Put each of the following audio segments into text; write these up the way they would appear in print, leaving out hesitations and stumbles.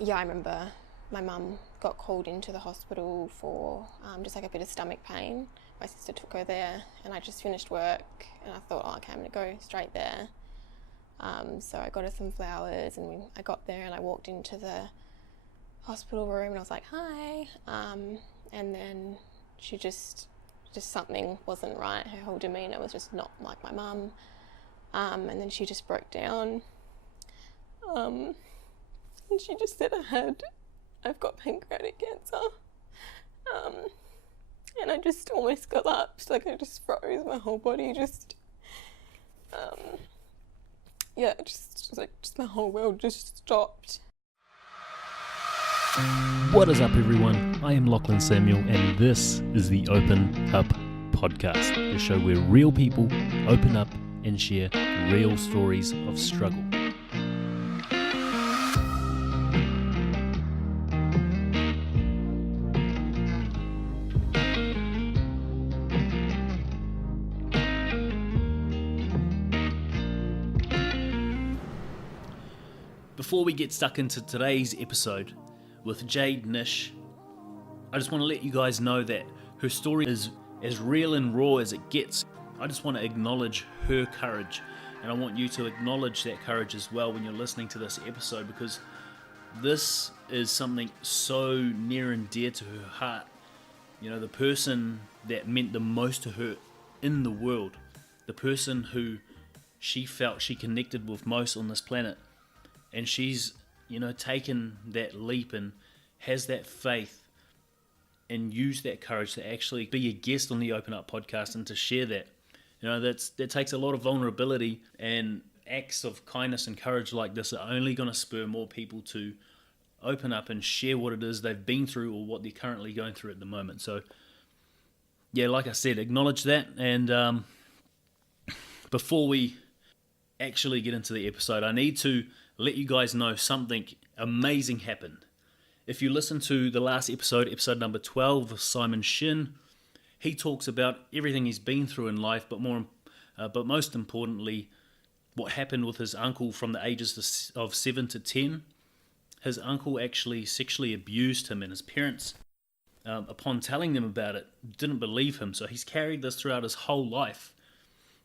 yeah, I remember my mum got called into the hospital for just like a bit of stomach pain. My sister took her there, and I just finished work, and I thought, oh, okay, I'm going to go straight there. So I got her some flowers, and I got there, and I walked into the hospital room, and I was like, hi. And then she just something wasn't right. Her whole demeanour was just not like my mum. And then she just broke down. And she just said I've got pancreatic cancer. And I just almost collapsed, like I just froze, my whole body just my whole world just stopped. What is up, everyone? I am Lachlan Samuel, and this is the Open Up Podcast, the show where real people open up and share real stories of struggle. Before we get stuck into today's episode with Jayde Nish, I just want to let you guys know that her story is as real and raw as it gets. I just want to acknowledge her courage, and I want you to acknowledge that courage as well when you're listening to this episode, because this is something so near and dear to her heart. You know, the person that meant the most to her in the world, the person who she felt she connected with most on this planet. And she's, taken that leap and has that faith and used that courage to actually be a guest on the Open Up podcast and to share that. That takes a lot of vulnerability, and acts of kindness and courage like this are only going to spur more people to open up and share what it is they've been through or what they're currently going through at the moment. So, yeah, like I said, acknowledge that. And before we actually get into the episode, I need to let you guys know something amazing happened. If you listen to the last episode number 12 of Simon Shin, he talks about everything he's been through in life, but most importantly, what happened with his uncle from the ages of 7 to 10. His uncle actually sexually abused him, and his parents, upon telling them about it, didn't believe him. So he's carried this throughout his whole life.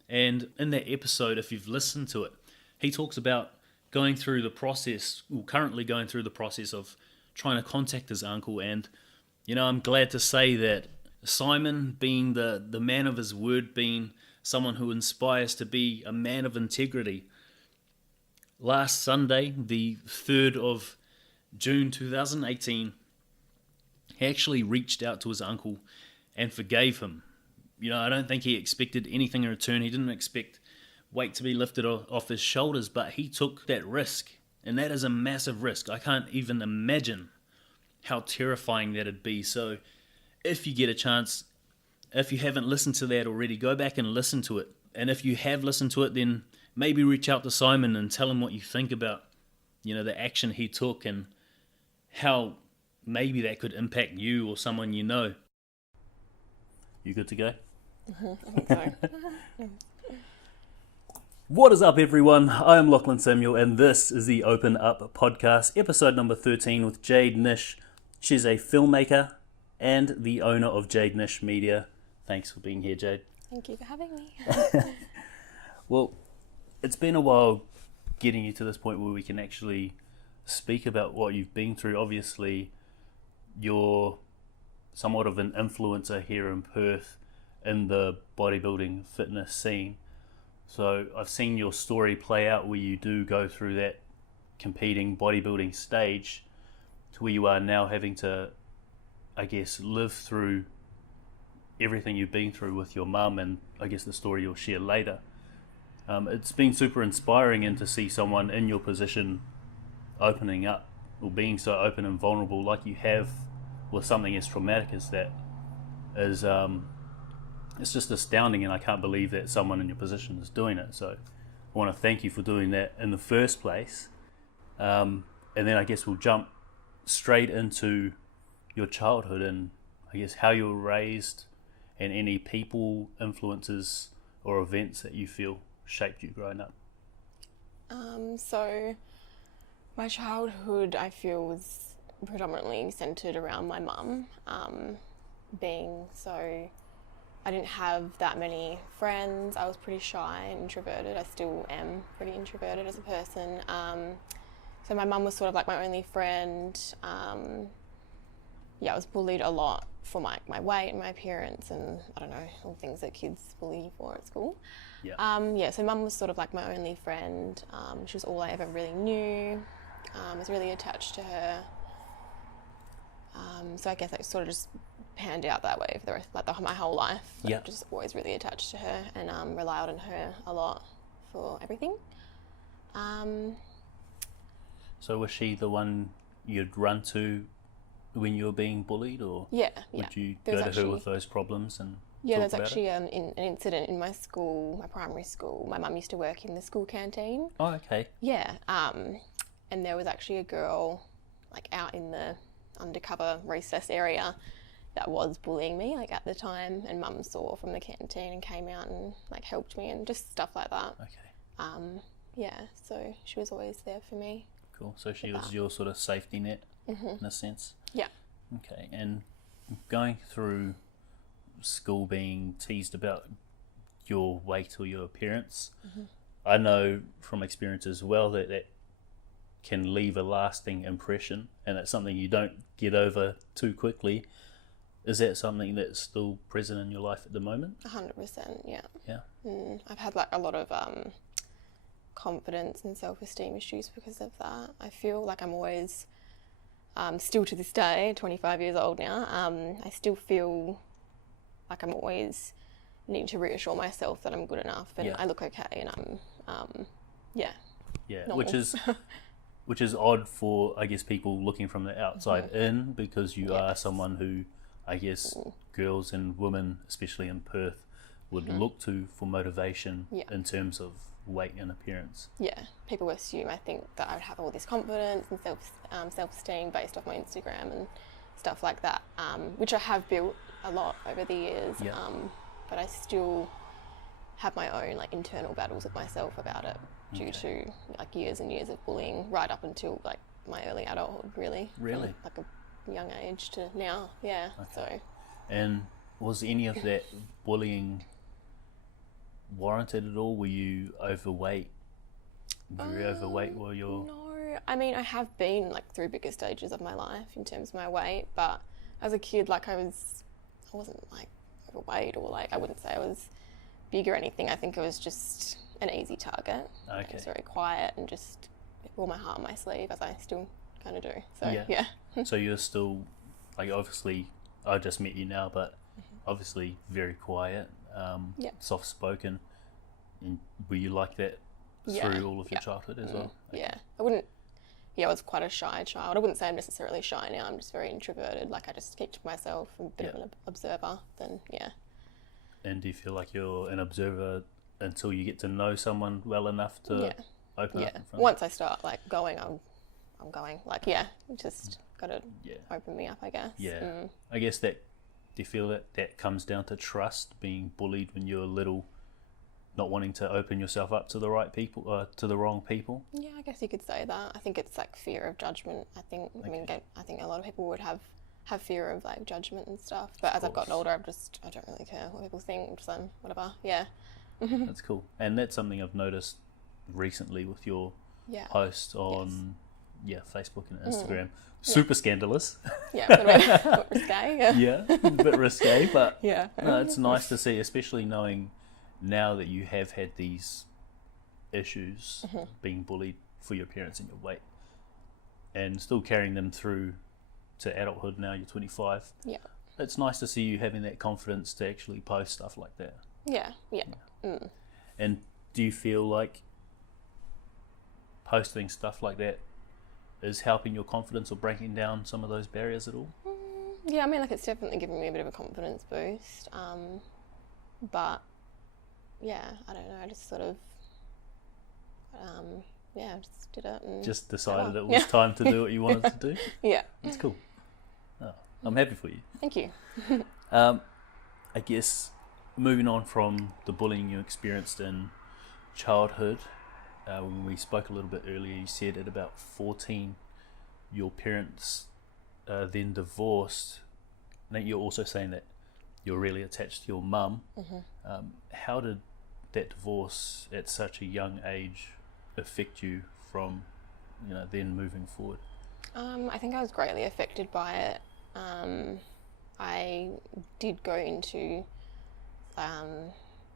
And in that episode, if you've listened to it, he talks about currently going through the process of trying to contact his uncle. And, I'm glad to say that Simon, being the man of his word, being someone who inspires to be a man of integrity, last Sunday, the 3rd of June 2018, he actually reached out to his uncle and forgave him. I don't think he expected anything in return. He didn't expect weight to be lifted off his shoulders, but he took that risk, and that is a massive risk. I can't even imagine how terrifying that'd be. So if you get a chance, if you haven't listened to that already, go back and listen to it. And if you have listened to it, then maybe reach out to Simon and tell him what you think about, the action he took and how maybe that could impact you or someone you know. You good to go? I think so. What is up, everyone? I am Lachlan Samuel, and this is the Open Up Podcast, episode number 13 with Jayde Nish. She's a filmmaker and the owner of Jayde Nish Media. Thanks for being here, Jayde. Thank you for having me. Well, it's been a while getting you to this point where we can actually speak about what you've been through. Obviously, you're somewhat of an influencer here in Perth in the bodybuilding fitness scene. So I've seen your story play out where you do go through that competing bodybuilding stage to where you are now having to, I guess, live through everything you've been through with your mum, and I guess the story you'll share later. It's been super inspiring, and to see someone in your position opening up or being so open and vulnerable like you have with something as traumatic as that is it's just astounding, and I can't believe that someone in your position is doing it. So I want to thank you for doing that in the first place. And then I guess we'll jump straight into your childhood and I guess how you were raised and any people, influences or events that you feel shaped you growing up. So My childhood, I feel, was predominantly centred around my mum, being so... I didn't have that many friends. I was pretty shy and introverted. I still am pretty introverted as a person. So my mum was sort of like my only friend. I was bullied a lot for my weight and my appearance and, I don't know, all things that kids bully you for at school. So mum was sort of like my only friend. She was all I ever really knew. I was really attached to her. So I guess I sort of just panned out that way for the rest, my whole life. Yeah. Just always really attached to her and relied on her a lot for everything. So was she the one you'd run to when you were being bullied, or would you go to her with those problems and there's actually an incident in my school, my primary school. My mum used to work in the school canteen. Oh, okay. Yeah, and there was actually a girl like out in the undercover recess area that was bullying me like at the time, and mum saw from the canteen and came out and like helped me and just stuff like that. Okay. So she was always there for me. Cool. So she was your sort of safety net in a sense. Yeah. Okay. And going through school being teased about your weight or your appearance, I know from experience as well that can leave a lasting impression, and it's something you don't get over too quickly. Is that something that's still present in your life at the moment? 100%, yeah. Yeah. I've had like a lot of confidence and self-esteem issues because of that. I feel like I'm always, still to this day, 25 years old now, I still feel like I'm always needing to reassure myself that I'm good enough and I look okay and I'm, normal. which is odd for, I guess, people looking from the outside in, because you are someone who, I guess, girls and women, especially in Perth, would look to for motivation in terms of weight and appearance. Yeah, people assume, I think, that I would have all this confidence and self-esteem based off my Instagram and stuff like that, which I have built a lot over the years, but I still have my own like internal battles with myself about it due to like years and years of bullying right up until like my early adulthood, really. Really? From, like a young age to now, so. And was any of that bullying warranted at all? Were you overweight? Were you overweight while you're... No, I mean, I have been like through bigger stages of my life in terms of my weight, but as a kid, like I wasn't like overweight, or like I wouldn't say I was big or anything. I think it was just an easy target. Okay. I was very quiet and just wore my heart on my sleeve, as I still kind of do. So yeah. So you're still, like, obviously, I just met you now, but obviously very quiet, soft-spoken. And were you like that through all of your childhood as well? Okay. I was quite a shy child. I wouldn't say I'm necessarily shy now. I'm just very introverted. Like, I just keep to myself, a bit of an observer. Then, And do you feel like you're an observer until you get to know someone well enough to open up in front? Once I start like going, I'm going. Like, just got to open me up, I guess. Yeah. I guess that, do you feel that comes down to trust, being bullied when you're little, not wanting to open yourself up to the right people, to the wrong people? Yeah, I guess you could say that. I think it's like fear of judgment. I think a lot of people would have fear of like judgment and stuff. But as I've gotten older, I don't really care what people think. Just whatever. Yeah. That's cool. And that's something I've noticed recently with your post on Facebook and Instagram. Super scandalous. A bit risque. A bit risque, but no, it's nice to see, especially knowing now that you have had these issues, being bullied for your appearance and your weight, and still carrying them through to adulthood. Now you're 25. Yeah. It's nice to see you having that confidence to actually post stuff like that. Yeah. And do you feel like posting stuff like that is helping your confidence or breaking down some of those barriers at all? Yeah, I mean, like, it's definitely giving me a bit of a confidence boost. But yeah, I don't know. I just sort of, just did it. And just decided it was time to do what you wanted to do? Yeah. That's cool. Oh, I'm happy for you. Thank you. I guess moving on from the bullying you experienced in childhood, when we spoke a little bit earlier, you said at about 14, your parents then divorced. Now you're also saying that you're really attached to your mum. How did that divorce at such a young age affect you from, then moving forward? I think I was greatly affected by it. I did go into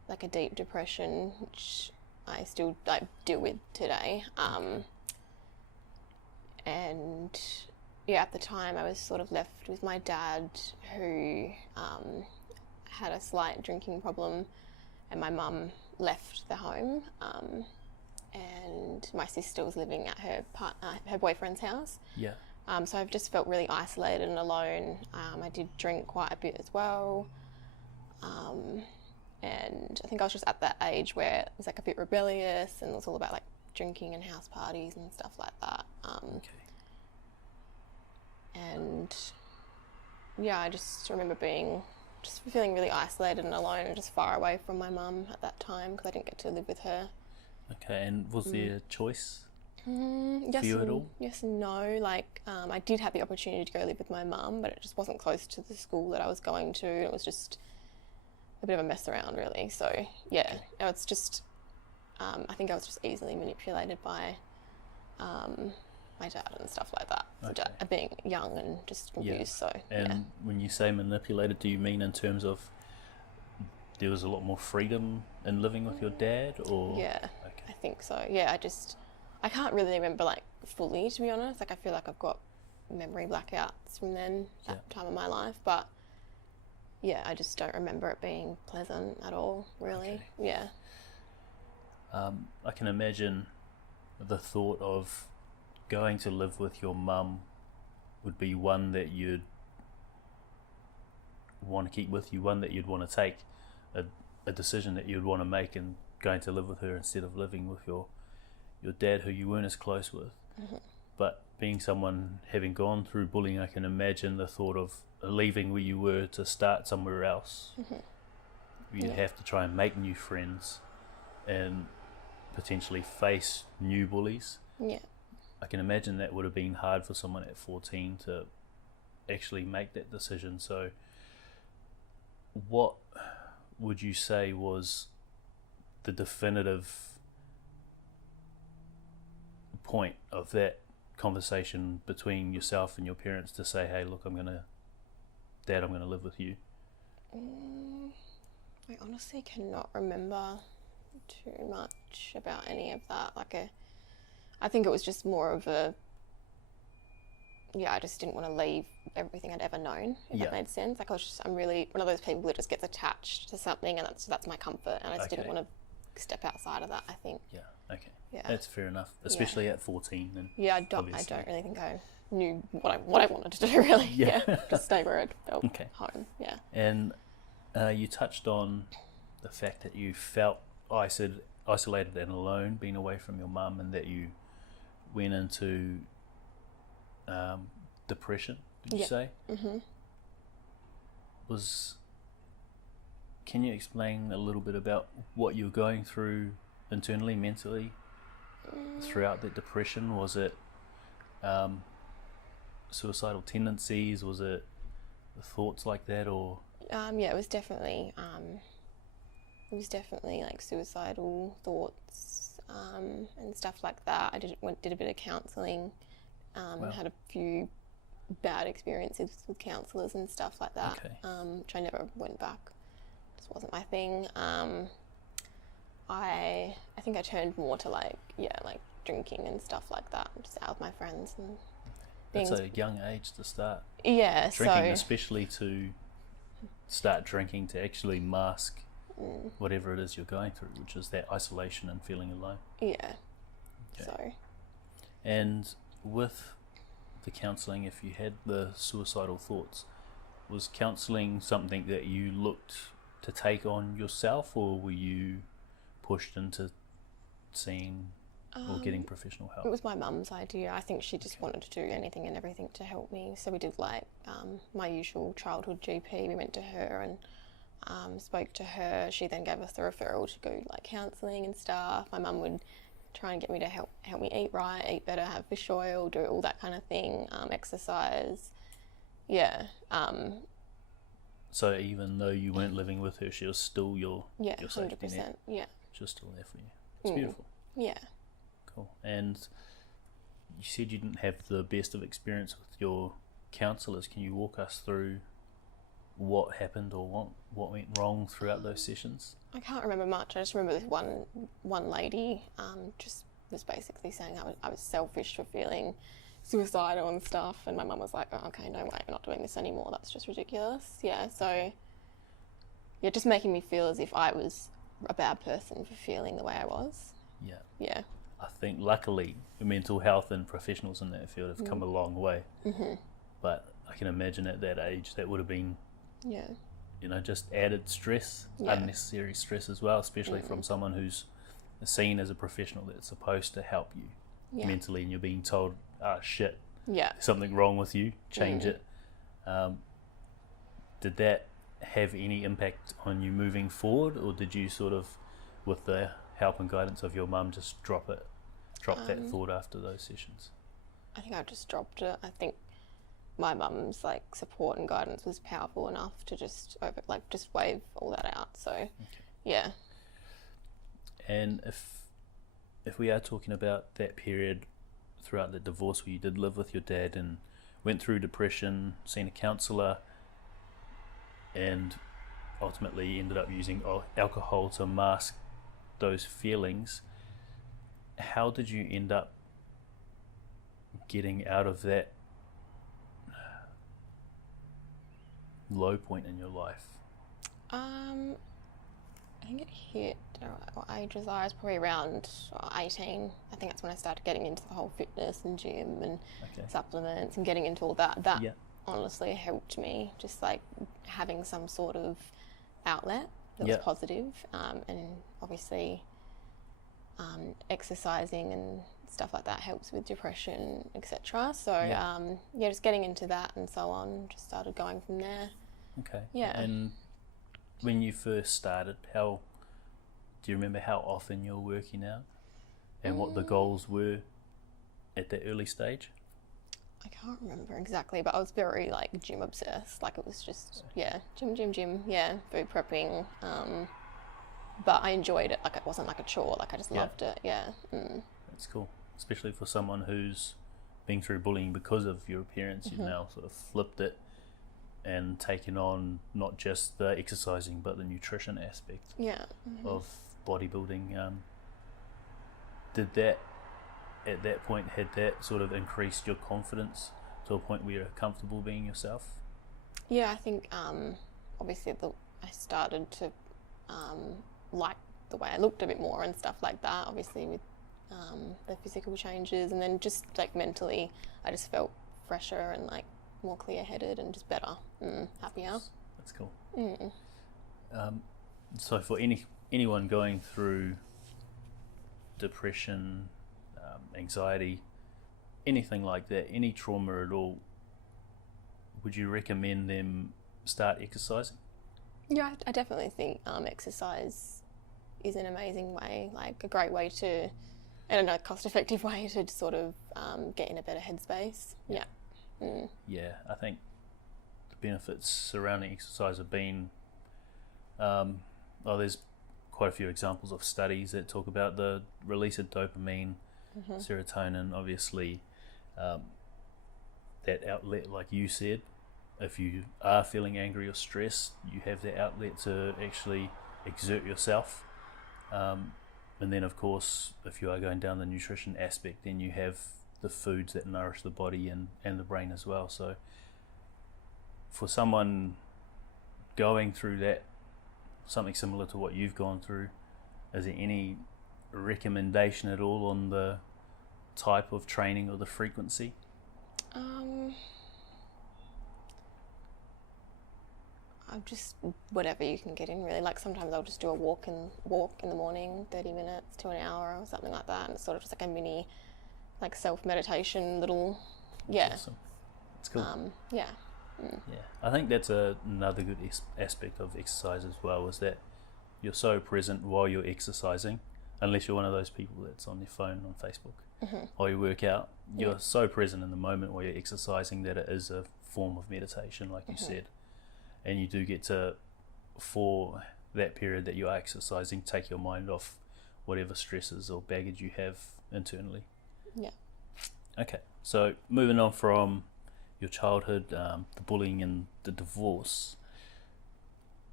like a deep depression, which I still deal with today. And yeah, at the time I was sort of left with my dad, who had a slight drinking problem, and my mum left the home, and my sister was living at her boyfriend's house. Yeah. So I've just felt really isolated and alone. I did drink quite a bit as well. And I think I was just at that age where it was like a bit rebellious, and it was all about like drinking and house parties and stuff like that. And yeah, I just remember feeling really isolated and alone and just far away from my mum at that time, because I didn't get to live with her. Okay, and was there a choice Yes for you at all? Yes and no. Like, I did have the opportunity to go live with my mum, but it just wasn't close to the school that I was going to. It was just a bit of a mess around, really. So yeah, it's just I think I was just easily manipulated by my dad and stuff like that. So being young and just confused. So and when you say manipulated, do you mean in terms of there was a lot more freedom in living with your dad, or? Yeah, I think so. Yeah, I can't really remember like fully, to be honest. Like, I feel like I've got memory blackouts from then, that time of my life, but yeah, I just don't remember it being pleasant at all, really. Yeah. I can imagine the thought of going to live with your mum would be one that you'd want to keep with you, one that you'd want to take, a decision that you'd want to make, and going to live with her instead of living with your dad, who you weren't as close with. But being someone having gone through bullying, I can imagine the thought of leaving where you were to start somewhere else. You'd have to try and make new friends and potentially face new bullies. Yeah. I can imagine that would have been hard for someone at 14 to actually make that decision. So what would you say was the definitive point of that conversation between yourself and your parents to say, hey, look, Dad, I'm going to live with you? I honestly cannot remember too much about any of that. I think it was just more of I just didn't want to leave everything I'd ever known, if that made sense. Like, I'm really one of those people that just gets attached to something, and that's my comfort, and I just didn't want to step outside of that, I think. Yeah, okay. Yeah. That's fair enough, especially at 14. And I don't really think I knew what I wanted to do, really. Just stay where I felt home. Yeah. And you touched on the fact that you felt isolated and alone, being away from your mum, and that you went into depression, did you say? Can you explain a little bit about what you were going through internally, mentally, throughout that depression? Was it suicidal tendencies? Was it thoughts like that, or? It was definitely like suicidal thoughts and stuff like that. I did a bit of counselling, had a few bad experiences with counsellors and stuff like that, which I never went back. Just wasn't my thing. I think I turned more to like drinking and stuff like that, just out with my friends and That's a young age to start. Yeah, drinking, especially to start drinking to actually mask whatever it is you're going through, which is that isolation and feeling alone. Yeah. Okay. So. And with the counselling, if you had the suicidal thoughts, was counselling something that you looked to take on yourself, or were you pushed into seeing or getting professional help? It was my mum's idea. I think she just wanted to do anything and everything to help me. So we did my usual childhood GP. We went to her and spoke to her. She then gave us the referral to go counselling and stuff. My mum would try and get me to help me eat right, eat better, have fish oil, do all that kind of thing, exercise. Yeah. So even though you weren't living with her, she was still your safety 100%. net. Yeah. She was still there for you. It's beautiful. Yeah. Cool. And you said you didn't have the best of experience with your counsellors. Can you walk us through what happened or what went wrong throughout those sessions? I can't remember much. I just remember this one lady just was basically saying I was selfish for feeling suicidal and stuff, and my mum was like, oh, okay, no way, we're not doing this anymore, that's just ridiculous. So just making me feel as if I was a bad person for feeling the way I was. Yeah. I think luckily mental health and professionals in that field have come a long way. But I can imagine at that age that would have been just added stress, unnecessary stress as well, especially from someone who's seen as a professional that's supposed to help you mentally, and you're being told, shit, there's something wrong with you, change it. Did that have any impact on you moving forward, or did you sort of, with the help and guidance of your mum, just drop that thought after those sessions? I think I just dropped it. I think my mum's support and guidance was powerful enough to just wave all that out. So yeah. And if we are talking about that period throughout the divorce where you did live with your dad and went through depression, seen a counsellor, and ultimately ended up using alcohol to mask those feelings, how did you end up getting out of that low point in your life? I think it hit, what age was I? I was probably around 18. I think that's when I started getting into the whole fitness and gym and supplements and getting into all that. That honestly helped me, just having some sort of outlet that was positive. And obviously exercising and stuff like that helps with depression, etc. So just getting into that and so on, just started going from there. Okay. Yeah. And when you first started, do you remember how often you were working out and what the goals were at that early stage? I can't remember exactly, but I was very gym obsessed. It was just gym, food prepping. But I enjoyed it. It wasn't a chore. I just loved it. Yeah. That's cool, especially for someone who's been through bullying because of your appearance. You've now sort of flipped it and taken on not just the exercising but the nutrition aspect of bodybuilding. Did that, at that point, had that sort of increased your confidence to a point where you're comfortable being yourself? Yeah, I think obviously I started to like the way I looked a bit more and stuff like that, obviously with the physical changes, and then just mentally I just felt fresher and more clear-headed and just better, happier. That's cool. So for anyone going through depression, anxiety, anything like that, any trauma at all, would you recommend them start exercising? Yeah, I definitely think exercise is an amazing way, a great way to, I don't know, cost-effective way to sort of get in a better headspace. Yeah. Yeah, I think the benefits surrounding exercise have been, there's quite a few examples of studies that talk about the release of dopamine, serotonin, obviously, that outlet, like you said. If you are feeling angry or stressed, you have that outlet to actually exert yourself. And then, of course, if you are going down the nutrition aspect, then you have the foods that nourish the body and the brain as well. So for someone going through that, something similar to what you've gone through, is there any recommendation at all on the type of training or the frequency? I'm just whatever you can get in, really. Sometimes I'll just do a walk in the morning, 30 minutes to an hour or something like that, and it's sort of just a mini self-meditation little Awesome. It's cool. Yeah, I think that's another good aspect of exercise as well, is that you're so present while you're exercising. unless you're one of those people that's on their phone on Facebook while you work out. You're so present in the moment while you're exercising that it is a form of meditation, like you said. And you do get to, for that period that you are exercising, take your mind off whatever stresses or baggage you have internally. Yeah. Okay, so moving on from your childhood, the bullying and the divorce,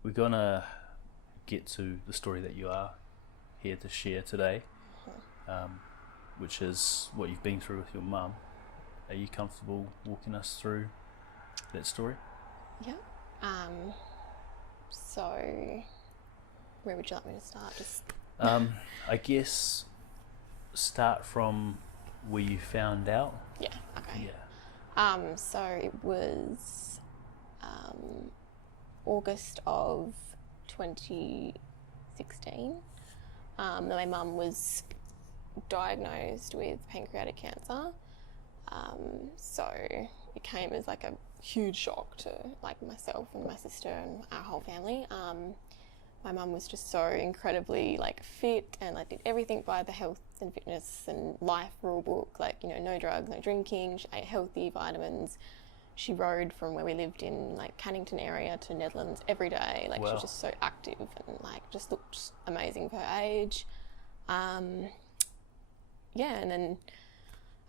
we're gonna get to the story that you are here to share today, which is what you've been through with your mum. Are you comfortable walking us through that story? Yeah. So where would you like me to start? Just I guess start from where you found out. Yeah, okay. Yeah. So it was August of 2016. My mum was diagnosed with pancreatic cancer. So it came as like a huge shock to like myself and my sister and our whole family. My mum was just so incredibly like fit and like did everything by the health and fitness and life rule book, like, you know, no drugs, no drinking. She ate healthy, vitamins. She rode from where we lived in like Cannington area to Netherlands every day. Like, wow. She was just so active and like just looked amazing for her age. And then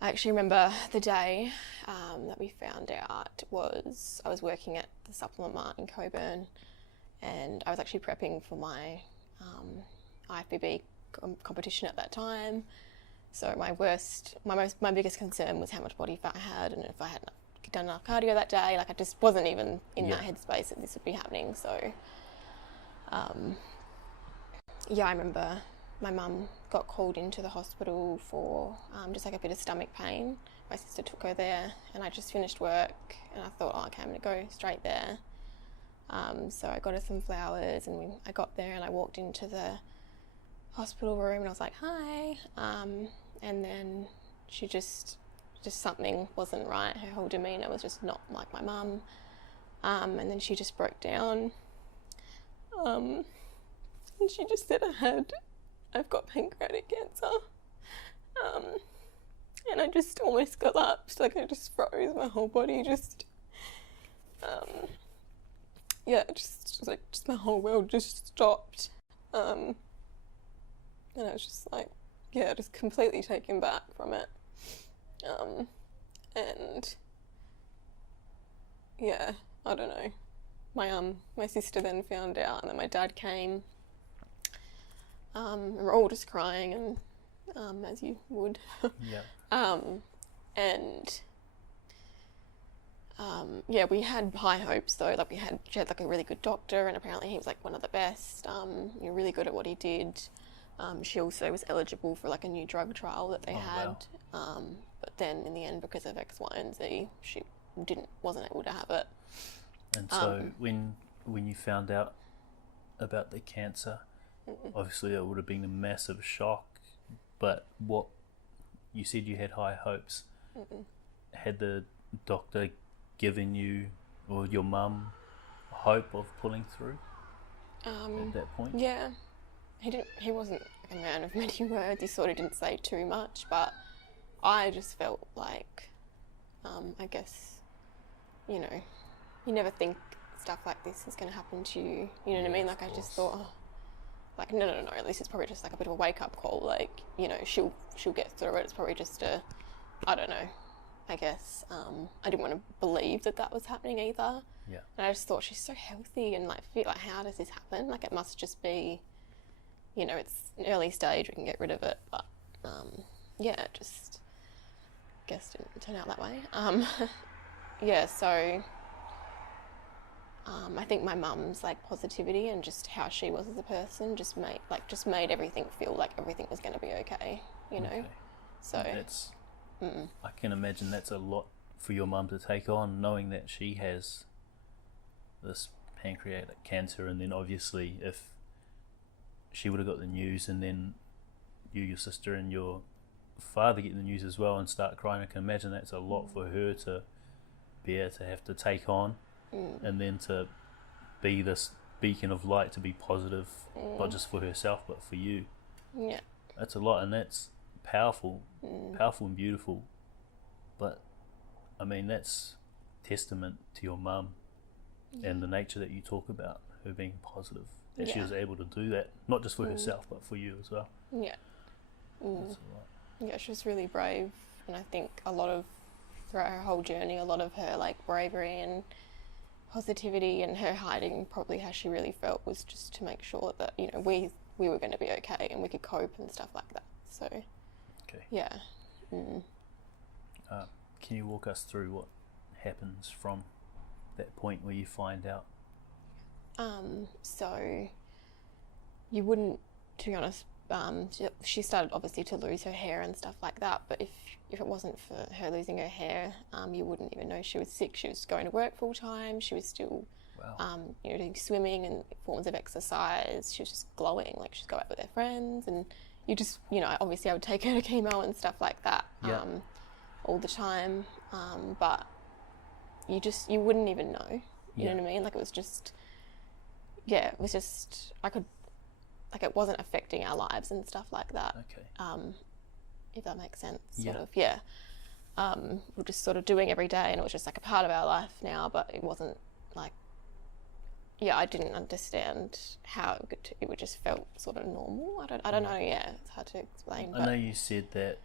I actually remember the day that we found out was I was working at the supplement mart in Coburn, and I was actually prepping for my IFBB competition at that time. So my biggest concern was how much body fat I had, and if I hadn't done enough cardio that day. Like, I just wasn't even in that headspace that this would be happening. So I remember my mum got called into the hospital for just like a bit of stomach pain. My sister took her there, and I just finished work, and I thought, okay, I'm going to go straight there. So I got her some flowers, and I got there and I walked into the hospital room and I was like, hi. And then she just something wasn't right. Her whole demeanour was just not like my mum. And then she just broke down. And she just said I've got pancreatic cancer. And I just almost collapsed. Like, I just froze. My whole body just my whole world just stopped. And I was just like, just completely taken back from it. I don't know. My sister then found out, and then my dad came. And we're all just crying, and as you would. We had high hopes though. Like, she had like a really good doctor, and apparently he was like one of the best. Really good at what he did. She also was eligible for like a new drug trial that they had. Wow. But then in the end, because of X, Y, and Z, she wasn't able to have it. And so when you found out about the cancer, obviously it would have been a massive shock. But what you said, you had high hopes. Had the doctor given you or your mum hope of pulling through at that point? Yeah. He wasn't a man of many words. He sort of didn't say too much, but I just felt like, I guess, you know, you never think stuff like this is going to happen to you. You know what I mean? Like, I just thought, like, no. At least it's probably just like a bit of a wake-up call. Like, you know, she'll get through it. It's probably just I don't know. I guess I didn't want to believe that was happening either. Yeah. And I just thought, she's so healthy and like fit. Like, how does this happen? Like, it must just be, you know, it's an early stage. We can get rid of it. But it just, I guess, didn't turn out that way. So I think my mum's like positivity and just how she was as a person just made everything feel like everything was going to be okay. You know. Okay. So that's. I can imagine that's a lot for your mum to take on, knowing that she has this pancreatic cancer, and then obviously if she would have got the news and then you, your sister and your father get the news as well and start crying, I can imagine that's a lot for her to be able to have to take on, and then to be this beacon of light, to be positive, not just for herself but for you. Yeah. That's a lot, and that's powerful, powerful and beautiful. But I mean, that's testament to your mum and the nature that you talk about, her being positive, that she was able to do that, not just for herself, but for you as well. Yeah. That's a lot. Yeah, she was really brave, and I think throughout her whole journey, a lot of her like bravery and positivity and her hiding probably how she really felt was just to make sure that, you know, we were going to be okay and we could cope and stuff like that. So, okay. Yeah. Can you walk us through what happens from that point where you find out? So you wouldn't, to be honest, she started obviously to lose her hair and stuff like that, but if it wasn't for her losing her hair, you wouldn't even know she was sick. She was going to work full time, she was still you know, doing swimming and forms of exercise. She was just glowing, like she'd go out with her friends, and you just, you know, obviously I would take her to chemo and stuff like that all the time, but you wouldn't even know, you know what I mean? Like it was just, it wasn't affecting our lives and stuff like that. Okay. If that makes sense, sort of, we're just sort of doing every day, and it was just like a part of our life now, but it wasn't like, I didn't understand how it would just felt sort of normal. I don't know, it's hard to explain. I know you said that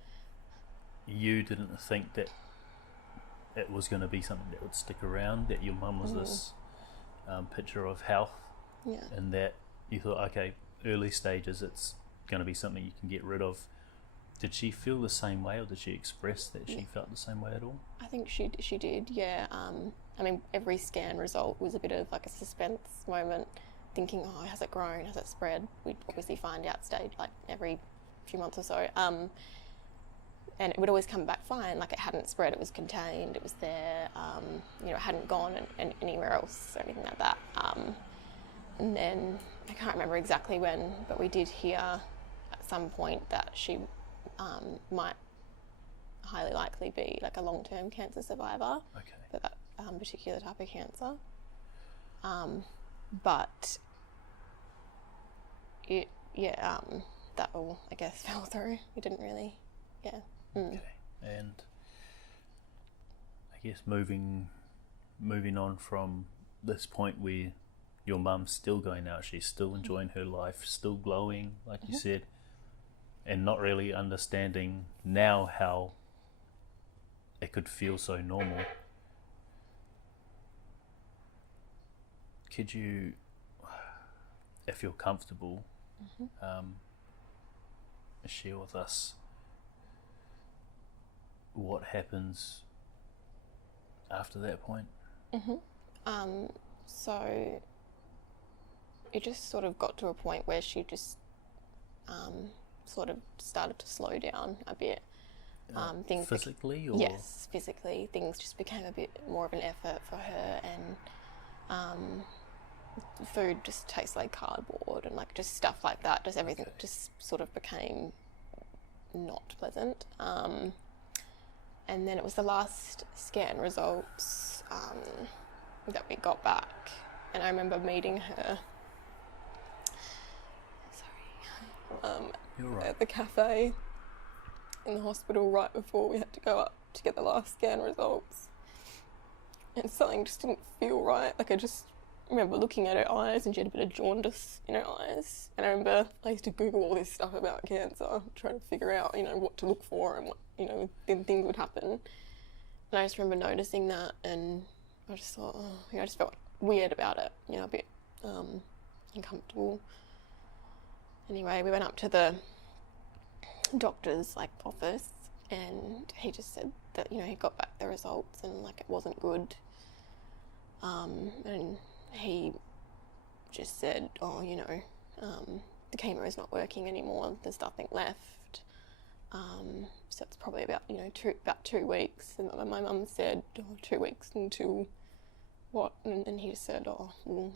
you didn't think that it was going to be something that would stick around, that your mum was this picture of health, and that you thought, okay, early stages, it's going to be something you can get rid of. Did she feel the same way, or did she express that she felt the same way at all? I think she did, yeah. I mean, every scan result was a bit of like a suspense moment, thinking, oh, has it grown, has it spread? We'd obviously find out like every few months or so. And it would always come back fine, like it hadn't spread, it was contained, it was there, you know, it hadn't gone anywhere else or anything like that. And then, I can't remember exactly when, but we did hear at some point that she might highly likely be like a long-term cancer survivor for that particular type of cancer. But it, that all, I guess, fell through. It didn't really, Okay, and I guess moving on from this point where your mum's still going out, she's still enjoying her life, still glowing, like you said, and not really understanding now how it could feel so normal. Could you, if you're comfortable, share with us what happens after that point? So it just sort of got to a point where she just sort of started to slow down a bit. Things physically, or? Yes, physically. Things just became a bit more of an effort for her, and food just tastes like cardboard, and like just stuff like that. Just everything just sort of became not pleasant. And then it was the last scan results that we got back, and I remember meeting her. You're right. At the cafe in the hospital right before we had to go up to get the last scan results, and something just didn't feel right. Like I just remember looking at her eyes, and she had a bit of jaundice in her eyes, and I remember I used to Google all this stuff about cancer, trying to figure out, you know, what to look for and what, you know, then things would happen. And I just remember noticing that, and I just thought, I just felt weird about it, you know, a bit uncomfortable. Anyway, we went up to the doctor's office, and he just said that, you know, he got back the results and like it wasn't good, and he just said, you know, the chemo is not working anymore, there's nothing left, so it's probably about, you know, about 2 weeks. And my mum said, 2 weeks until what? And he just said, well,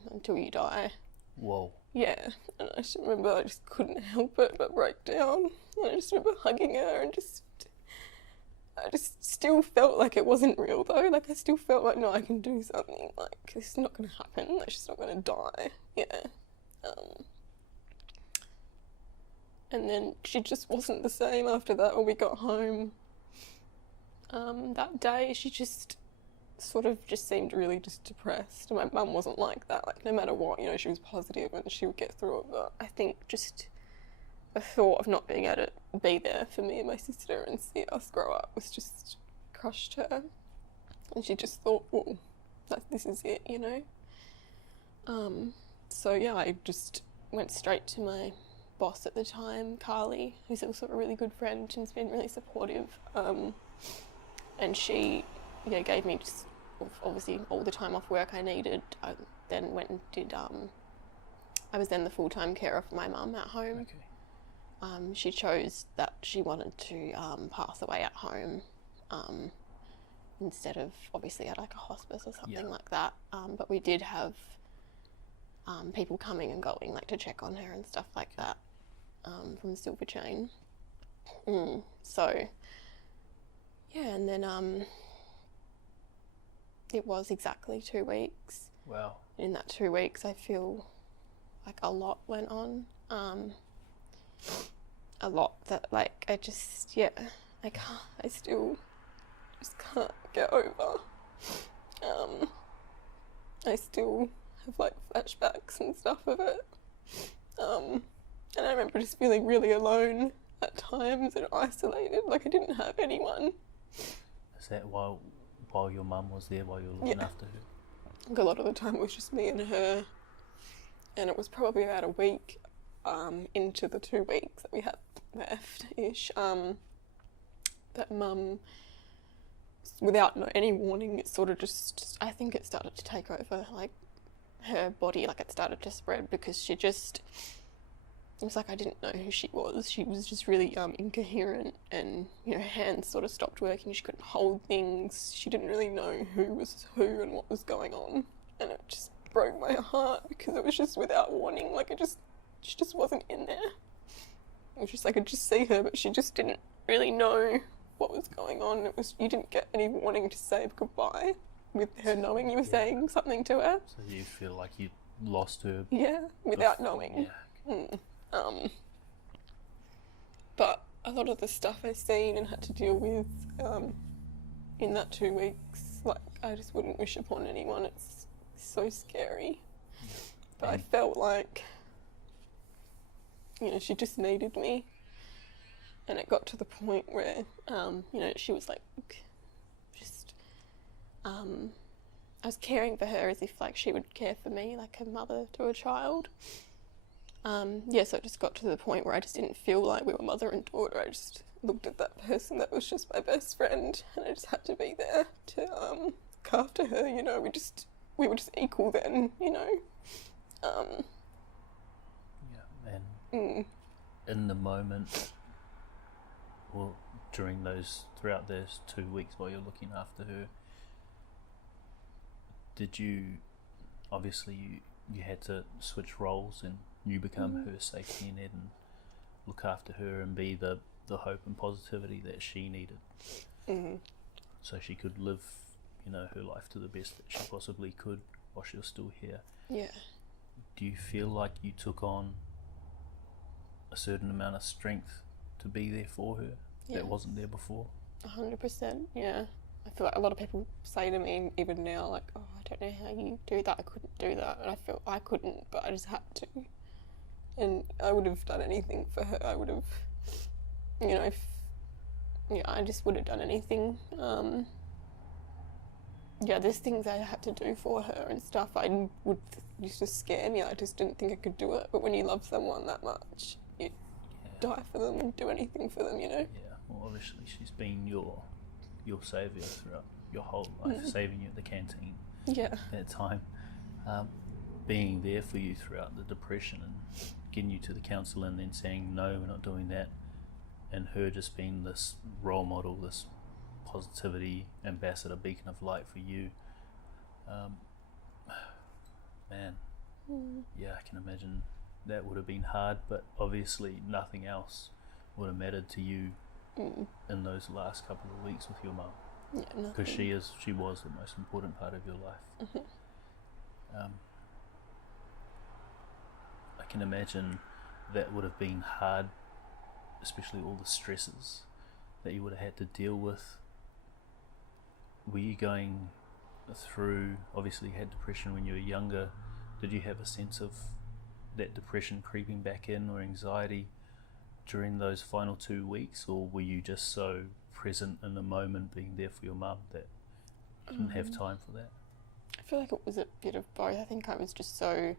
until you die. Whoa. Yeah, and I just remember I just couldn't help it but break down. And I just remember hugging her, and I just still felt like it wasn't real though. Like I still felt like, no, I can do something. Like this is not going to happen. Like she's not going to die. Yeah. And then she just wasn't the same after that. When we got home that day, she just sort of just seemed really just depressed. And my mum wasn't like that. Like, no matter what, you know, she was positive and she would get through it. But I think just the thought of not being able to be there for me and my sister and see us grow up was just crushed her. And she just thought, well, this is it, you know. So yeah, I just went straight to my boss at the time, Carly, who's also a really good friend and's been really supportive. And she, gave me just obviously all the time off work I needed. I then went and did. I was then the full-time carer for my mum at home. Okay. She chose that she wanted to pass away at home instead of obviously at like a hospice or something like that. But we did have people coming and going, like to check on her and stuff like that from Silver Chain. So yeah, and then it was exactly 2 weeks. Wow. In that 2 weeks, I feel like a lot went on. A lot that, like, I still just can't get over. I still have, like, flashbacks and stuff of it. And I remember just feeling really alone at times and isolated, like I didn't have anyone. Is that while your mum was there, while you were looking after her? Like, a lot of the time it was just me and her, and it was probably about a week into the 2 weeks that we had left-ish, that mum, without any warning, it sort of just, I think it started to take over, like, her body, like it started to spread, because she just, it was like I didn't know who she was. She was just really incoherent, and, you know, her hands sort of stopped working. She couldn't hold things. She didn't really know who was who and what was going on, and it just broke my heart because it was just without warning. Like, she just wasn't in there. It was just like I could just see her, but she just didn't really know what was going on. It was, you didn't get any warning to say goodbye with her knowing you were saying something to her. So you feel like you lost her? Yeah, without knowing. Yeah. But a lot of the stuff I've seen and had to deal with in that 2 weeks, like, I just wouldn't wish upon anyone. It's so scary. But I felt like, you know, she just needed me. And it got to the point where, you know, she was like, just, I was caring for her as if, like, she would care for me, like a mother to a child. So it just got to the point where I just didn't feel like we were mother and daughter. I just looked at that person that was just my best friend, and I just had to be there to look after her, you know. We were just equal then, you know. And in the moment, or throughout those 2 weeks while you're looking after her, did you, obviously you had to switch roles and you become her safety net and look after her and be the hope and positivity that she needed, so she could live, you know, her life to the best that she possibly could while she was still here. Yeah. Do you feel like you took on a certain amount of strength to be there for her that wasn't there before? 100%, yeah. I feel like a lot of people say to me even now, like, oh, I don't know how you do that, I couldn't do that. And I feel I couldn't, but I just had to. And I would have done anything for her. I would have, you know, I just would have done anything. There's things I had to do for her and stuff. Used to scare me. I just didn't think I could do it. But when you love someone that much, you die for them and do anything for them, you know? Yeah, well, obviously she's been your saviour throughout your whole life, saving you at the canteen that time, being there for you throughout the depression and getting you to the counsellor and then saying, no, we're not doing that, and her just being this role model, this positivity ambassador, beacon of light for you. I can imagine that would have been hard, but obviously nothing else would have mattered to you in those last couple of weeks with your mum, because she was the most important part of your life. I can imagine that would have been hard especially all the stresses that you would have had to deal with. Were you going through, obviously you had depression when you were younger, did you have a sense of that depression creeping back in, or anxiety during those final 2 weeks, or were you just so present in the moment, being there for your mum, that you didn't have time for that? I feel like it was a bit of both. I think I was just so,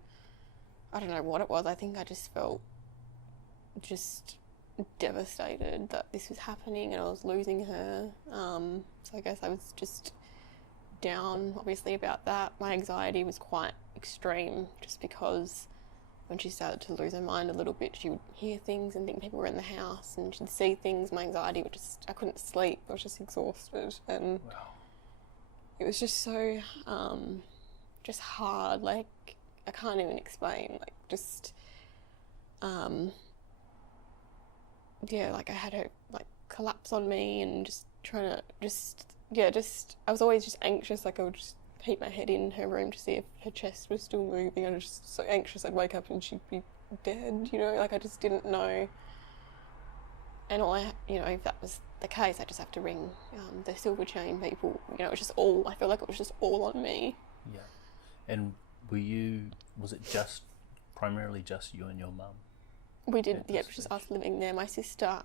I don't know what it was, I think I just felt just devastated that this was happening and I was losing her. So I guess I was just down, obviously, about that. My anxiety was quite extreme, just because when she started to lose her mind a little bit, she would hear things and think people were in the house, and she'd see things. My anxiety would just, I couldn't sleep, I was just exhausted, and Wow. it was just so just hard. Like, I can't even explain, like, just yeah, like I had her like collapse on me, and just trying to I was always just anxious. Like, I would just peek my head in her room to see if her chest was still moving. I was just so anxious I'd wake up and she'd be dead, you know, like I just didn't know. And if that was the case, I just have to ring the silver chain people. You know, it was just all, I feel like it was just all on me. Yeah. And was it just primarily just you and your mum? We did, yeah, it was just us living there. My sister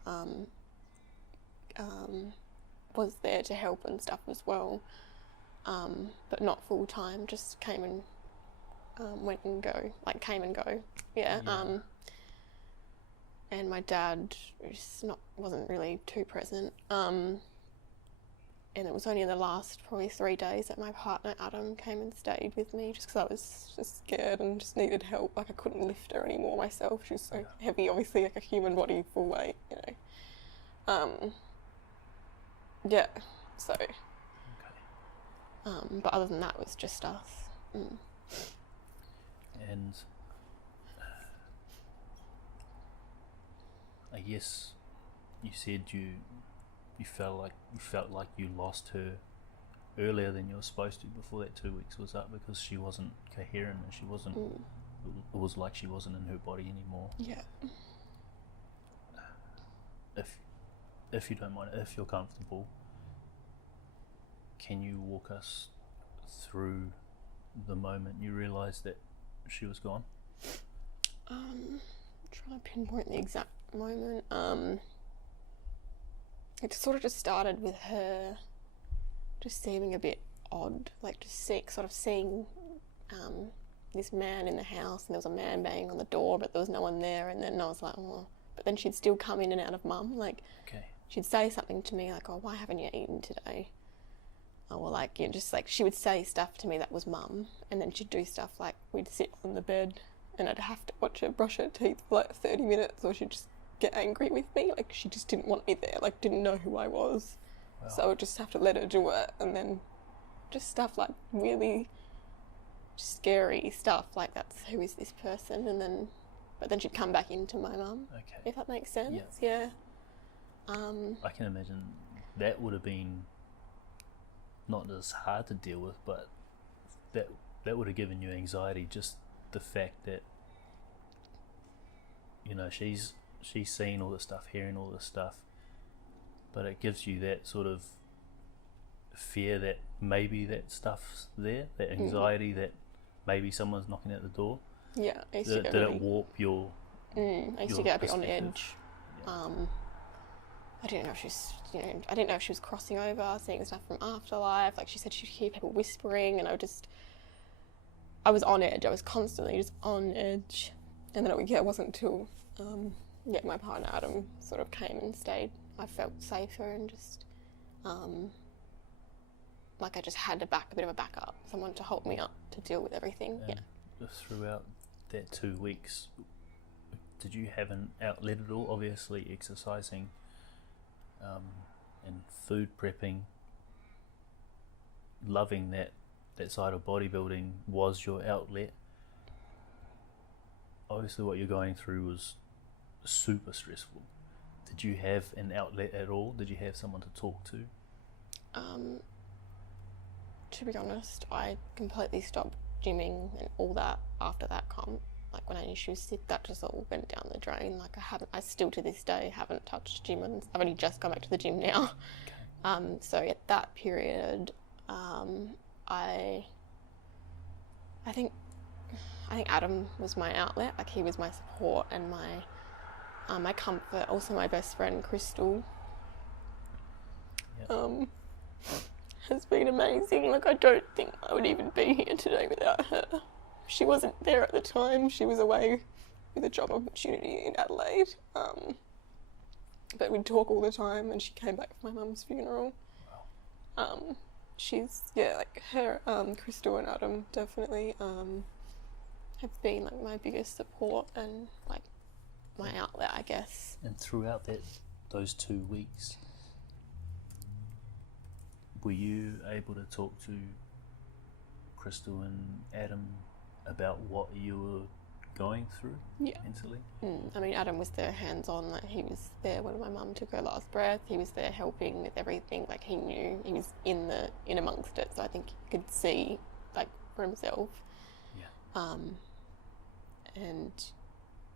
was there to help and stuff as well, but not full time, just came and went and go, like came and go, yeah. And my dad wasn't really too present, and it was only in the last probably 3 days that my partner Adam came and stayed with me, just because I was just scared and just needed help. Like, I couldn't lift her anymore myself. She was so heavy, obviously, like a human body, full weight, you know. Yeah, so. Okay. But other than that, it was just us. And I guess you said you felt like you lost her earlier than you were supposed to, before that 2 weeks was up, because she wasn't coherent and she wasn't. It was like she wasn't in her body anymore. Yeah. If you don't mind, if you're comfortable, can you walk us through the moment you realised that she was gone? I'm trying to pinpoint the exact moment. It sort of just started with her just seeming a bit odd, like just seeing this man in the house, and there was a man banging on the door, but there was no one there. And then I was like, oh. But then she'd still come in and out of mum, like. Okay. She'd say something to me like, oh, why haven't you eaten today? Or like, you know, just like, she would say stuff to me that was mum, and then she'd do stuff like, we'd sit on the bed and I'd have to watch her brush her teeth for like 30 minutes, or she'd just get angry with me, like she just didn't want me there, like didn't know who I was. Wow. So I would just have to let her do it, and then just stuff like really scary stuff, like, that's who is this person, but then she'd come back into my mum. Okay. If that makes sense. Yeah. Yeah. I can imagine that would have been not as hard to deal with, but that would have given you anxiety, just the fact that, you know, she's seen all this stuff, hearing all this stuff, but it gives you that sort of fear that maybe that stuff's there, that anxiety that maybe someone's knocking at the door. Yeah, I used to Did it warp your I used to get a bit on edge. Yeah. I didn't know if I didn't know if she was crossing over, seeing stuff from afterlife. Like, she said she'd hear people whispering, and I was on edge. I was constantly just on edge. And then it wasn't until my partner Adam sort of came and stayed, I felt safer, and just like I just had a bit of a backup, someone to hold me up to deal with everything. And throughout that 2 weeks, did you have an outlet at all? Obviously exercising and food prepping, loving that side of bodybuilding was your outlet. Obviously what you're going through was super stressful. Did you have an outlet at all? Did you have someone to talk to? To be honest, I completely stopped gymming and all that after that comp. like when I knew she was sick, that just all went down the drain. Like I still to this day haven't touched gym, and I've only just gone back to the gym now. So at that period, I think Adam was my outlet. Like, he was my support and my comfort. Also my best friend Crystal has been amazing. Like, I don't think I would even be here today without her. She wasn't there at the time. She was away with a job opportunity in Adelaide. But we'd talk all the time, and she came back for my mum's funeral. She's, like her, Crystal and Adam definitely have been like my biggest support and like my outlet, I guess. And throughout those 2 weeks, were you able to talk to Crystal and Adam about what you were going through mentally? I mean, Adam was there hands-on. Like, he was there when my mum took her last breath. He was there helping with everything. Like, he knew, he was in amongst it, so I think he could see like for himself and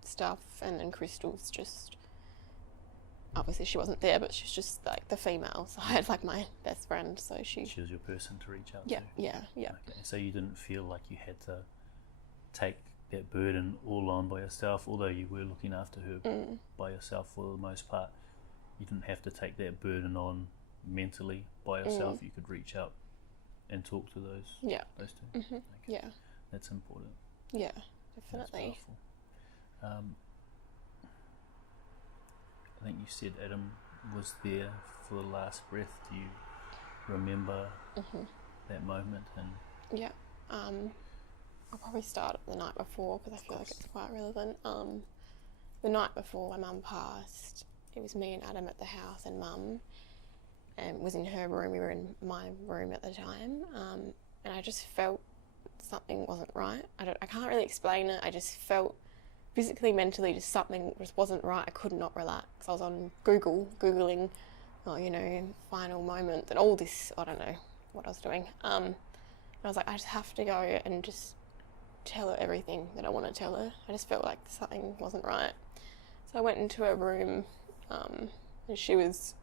stuff. And then Crystal's just, obviously she wasn't there, but she's just like the female side, like my best friend, so she was your person to reach out to. Yeah. Okay. So you didn't feel like you had to take that burden all on by yourself, although you were looking after her by yourself for the most part. You didn't have to take that burden on mentally by yourself. You could reach out and talk to those two. Okay. Yeah, that's important. Yeah, definitely. That's powerful. I think you said Adam was there for the last breath. Do you remember that moment? And I'll probably start the night before, because I feel like it's quite relevant. The night before my mum passed, it was me and Adam at the house, and Mum was in her room. We were in my room at the time, and I just felt something wasn't right. I can't really explain it. I just felt physically, mentally, just something just wasn't right. I could not relax. I was on Googling, final moment and all this. I don't know what I was doing. And I was like, I just have to go and just tell her everything that I want to tell her. I just felt like something wasn't right. So I went into her room, and she was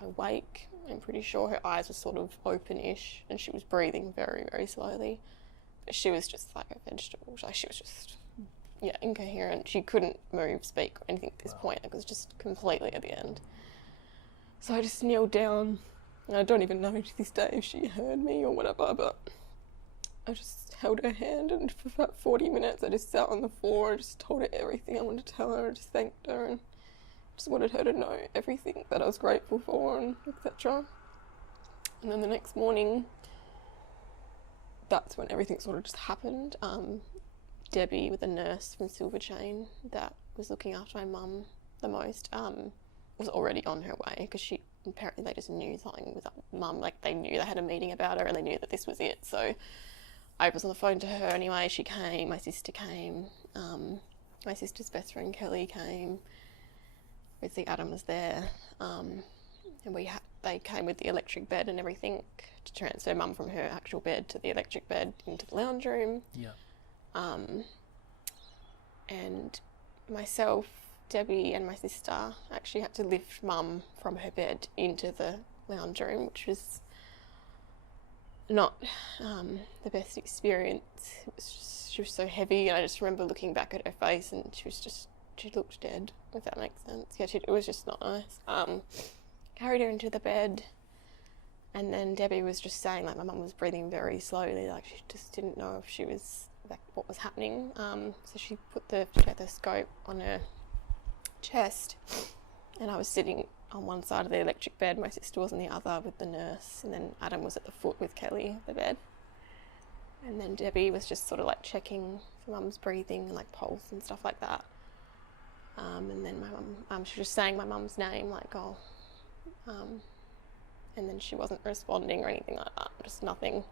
awake. I'm pretty sure her eyes were sort of open-ish, and she was breathing very, very slowly. But she was just like a vegetable. Like, she was just, incoherent. She couldn't move, speak, or anything at this point. It was just completely at the end. So I just kneeled down, and I don't even know to this day if she heard me or whatever, but I just held her hand, and for about 40 minutes I just sat on the floor and just told her everything I wanted to tell her. I just thanked her and just wanted her to know everything that I was grateful for, and etc. And then the next morning, that's when everything sort of just happened. Debbie, with a nurse from Silver Chain that was looking after my mum the most, was already on her way, because apparently they just knew something was up with Mum. Like, they knew, they had a meeting about her and they knew that this was it. So I was on the phone to her anyway. She came, my sister came, my sister's best friend Kelly came. Obviously Adam was there, and they came with the electric bed and everything to transfer Mum from her actual bed to the electric bed into the lounge room. And myself, Debbie and my sister actually had to lift Mum from her bed into the lounge room, which was not the best experience. She was so heavy, and I just remember looking back at her face, and she looked dead, if that makes sense. It was just not nice. Carried her into the bed, and then Debbie was just saying, like, my mum was breathing very slowly, like she just didn't know if she was, like, what was happening. So she put the stethoscope on her chest, and I was sitting on one side of the electric bed, my sister was on the other with the nurse, and then Adam was at the foot with Kelly, the bed. And then Debbie was just sort of like checking for Mum's breathing and like pulse and stuff like that. And then my mum, she was just saying my mum's name, like, and then she wasn't responding or anything like that, just nothing.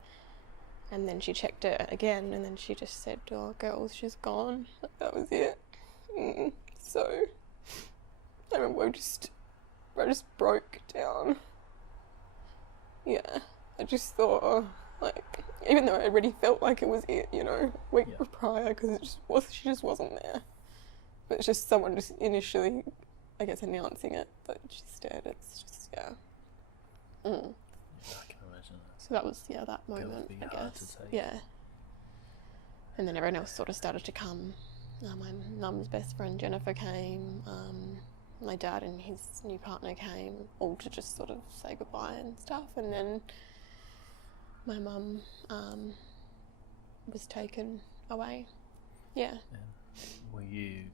And then she checked her again, and then she just said, "Oh, girls, she's gone." That was it. So I remember I just broke down. Yeah, I just thought, Like, even though I already felt like it was it, you know, week Yeah. prior, because she just wasn't there. But it's just someone just initially, I guess, announcing it that she's dead. It's just, yeah. Yeah, I can imagine that. So that was, yeah, that moment, be I hard guess. to take. Yeah. And then everyone else sort of started to come. My mum's best friend Jennifer came. My dad and his new partner came, all to just sort of say goodbye and stuff. And then my mum was taken away. Yeah. And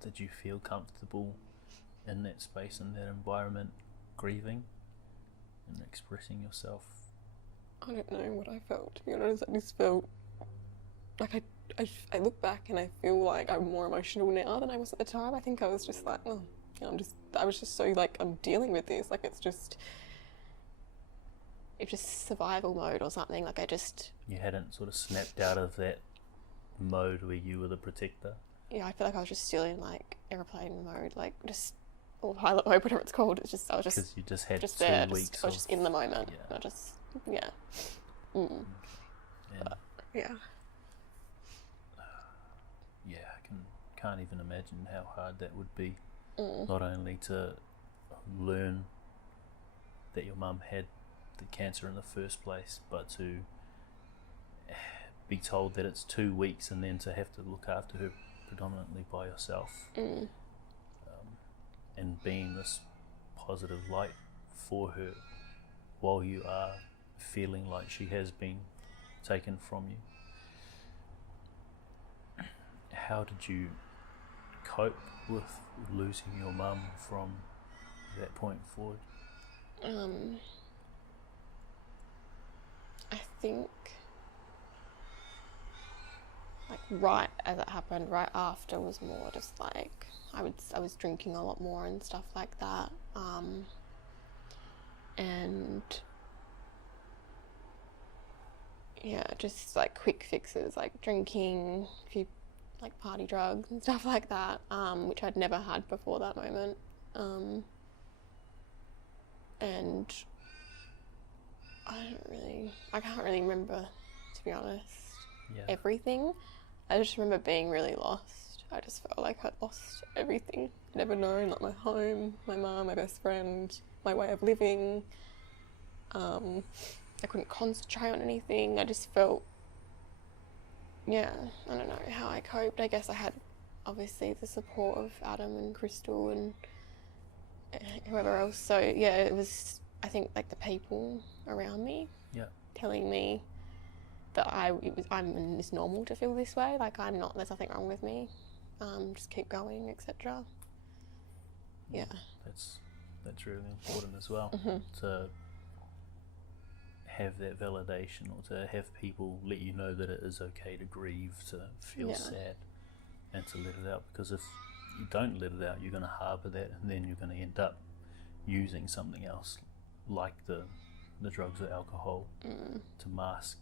did you feel comfortable in that space, in that environment, grieving and expressing yourself? I don't know what I felt, to be honest. I just felt like I look back and I feel like I'm more emotional now than I was at the time. I think I was just like, oh, you know, I was just so like, I'm dealing with this. Like, it's just survival mode or something. Like, You hadn't sort of snapped out of that mode where you were the protector? Yeah, I feel like I was just still in like airplane mode, like just, or pilot mode, whatever it's called. It's just, I was just, because you just had just 2 there, weeks I was just in the moment. Yeah. I just, yeah. Mm. And But, yeah. yeah, I can't even imagine how hard that would be. Mm. Not only to learn that your mum had the cancer in the first place, but to be told that it's 2 weeks and then to have to look after her predominantly by yourself. Mm. And being this positive light for her while you are feeling like she has been taken from you. How did you cope with losing your mum from that point forward? I think like right as it happened, right after was more just like I was drinking a lot more and stuff like that. And yeah, just like quick fixes, like drinking, a few like party drugs and stuff like that, which I'd never had before that moment. And I can't really remember, to be honest, everything. I just remember being really lost. I just felt like I'd lost everything I'd ever known, like my home, my mum, my best friend, my way of living. I couldn't concentrate on anything. I just felt, I don't know how I coped. I guess I had obviously the support of Adam and Crystal and whoever else. So yeah, it was, I think, like the people around me telling me that it's normal to feel this way. Like I'm not, there's nothing wrong with me. Just keep going, etc. Yeah. That's really important as well, to have that validation, or to have people let you know that it is okay to grieve, to feel sad, and to let it out. Because if you don't let it out, you're going to harbour that, and then you're going to end up using something else, like the drugs or alcohol, to mask.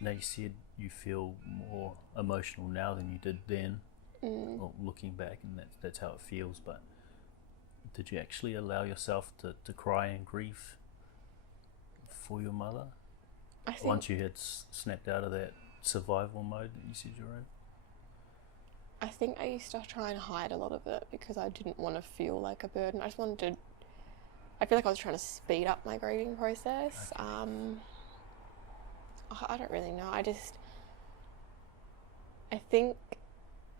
Now you said you feel more emotional now than you did then. Well, looking back, and that's how it feels. But did you actually allow yourself to cry and grieve for your mother? I think once you had snapped out of that survival mode that you said you're in? I think I used to try and hide a lot of it because I didn't want to feel like a burden. I feel like I was trying to speed up my grieving process. Okay. I don't really know. I think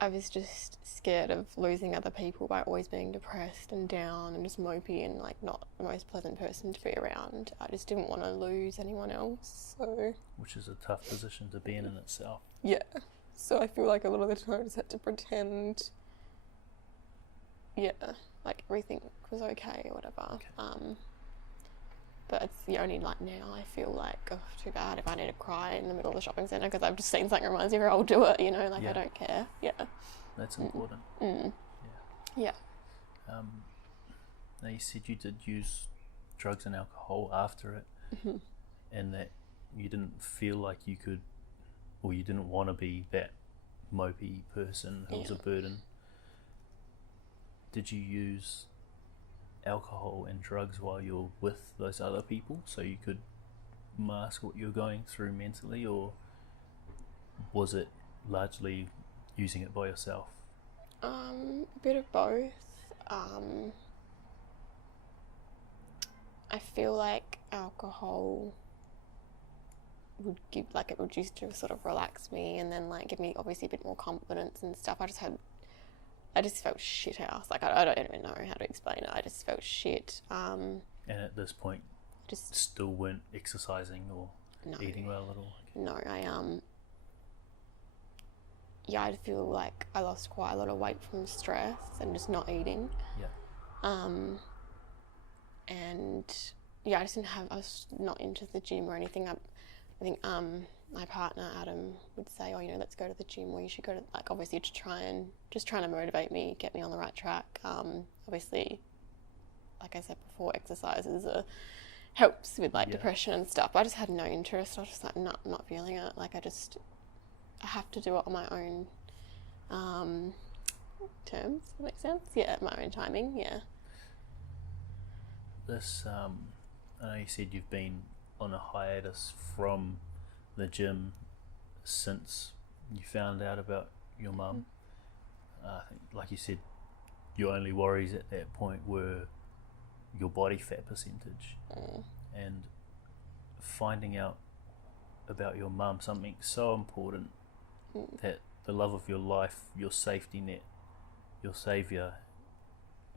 I was just scared of losing other people by always being depressed and down and just mopey and like not the most pleasant person to be around. I just didn't want to lose anyone else. So, which is a tough position to be in itself. Yeah. So I feel like a lot of the time I just had to pretend, like everything was okay or whatever. Okay. But it's the only, like now I feel like, oh, too bad if I need to cry in the middle of the shopping centre because I've just seen something reminds me of her, I'll do it, I don't care. Yeah. That's important. Yeah. Now you said you did use drugs and alcohol after it, and that you didn't feel like you could, or you didn't want to be that mopey person who was a burden. Did you use alcohol and drugs while you're with those other people so you could mask what you're going through mentally, or was it largely using it by yourself? A bit of both. I feel like alcohol would give, like, it would used to sort of relax me and then like give me obviously a bit more confidence and stuff. I just felt shit house. Like I don't even know how to explain it. I just felt shit. And at this point, just still weren't exercising or eating well at all? No, I feel like I lost quite a lot of weight from stress and just not eating. Yeah. And yeah, I was not into the gym or anything. I think my partner Adam would say, oh, let's go to the gym, or you should go to, like, obviously trying to motivate me, get me on the right track. Obviously, like I said before, exercises helps with like depression and stuff. But I just had no interest. I was just like, not feeling it. Like I have to do it on my own terms. Does that make sense? Yeah, my own timing. Yeah. This, I know you said you've been on a hiatus from the gym since you found out about your mum. I think, like you said, your only worries at that point were your body fat percentage. And finding out about your mum, something so important, that the love of your life, your safety net, your saviour,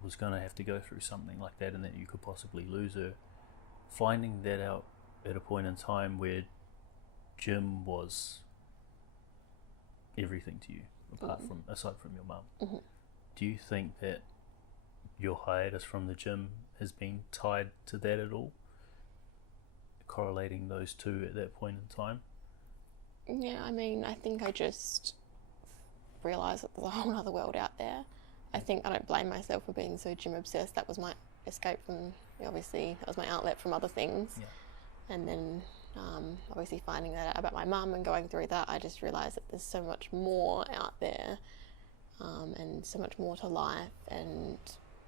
was going to have to go through something like that, and that you could possibly lose her. Finding that out at a point in time where gym was everything to you, aside from your mum. Do you think that your hiatus from the gym has been tied to that at all? Correlating those two at that point in time? Yeah, I mean, I think I just realised that there's a whole other world out there. I think I don't blame myself for being so gym obsessed. That was my escape from, obviously, that was my outlet from other things. Yeah. And then obviously finding that out about my mum and going through that, I just realised that there's so much more out there, and so much more to life and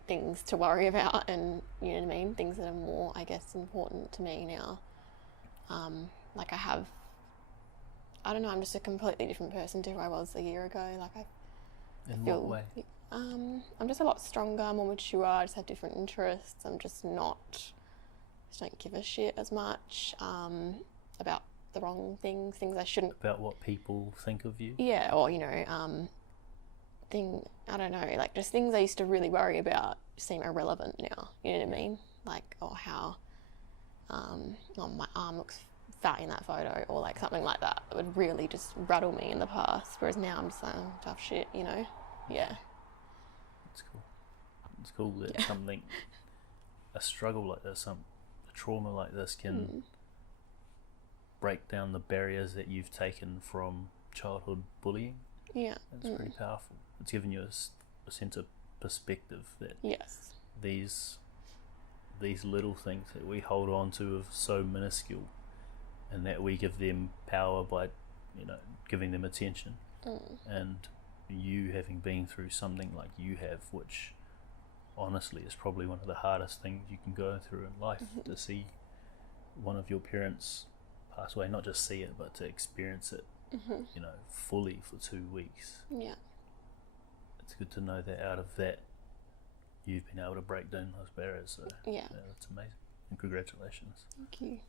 things to worry about, and you know what I mean, things that are more, I guess, important to me now. Like I don't know, I'm just a completely different person to who I was a year ago. Like I feel, what way? I'm just a lot stronger, more mature. I just have different interests. I'm just don't give a shit as much about the wrong things I shouldn't. About what people think of you? Yeah, or I don't know, like just things I used to really worry about seem irrelevant now. You know what I mean? Like, how my arm looks fat in that photo, or like something like that. It would really just rattle me in the past. Whereas now I'm just like, oh, tough shit, Yeah. It's cool. It's cool that something, a struggle like this, a trauma like this can break down the barriers that you've taken from childhood bullying. Yeah. It's pretty powerful. It's given you a sense of perspective that these little things that we hold on to are so minuscule, and that we give them power by giving them attention. And you having been through something like you have, which honestly is probably one of the hardest things you can go through in life, to see one of your parents pass away, not just see it but to experience it fully for 2 weeks. Yeah. It's good to know that out of that you've been able to break down those barriers. So yeah, that's amazing, and congratulations. Thank you.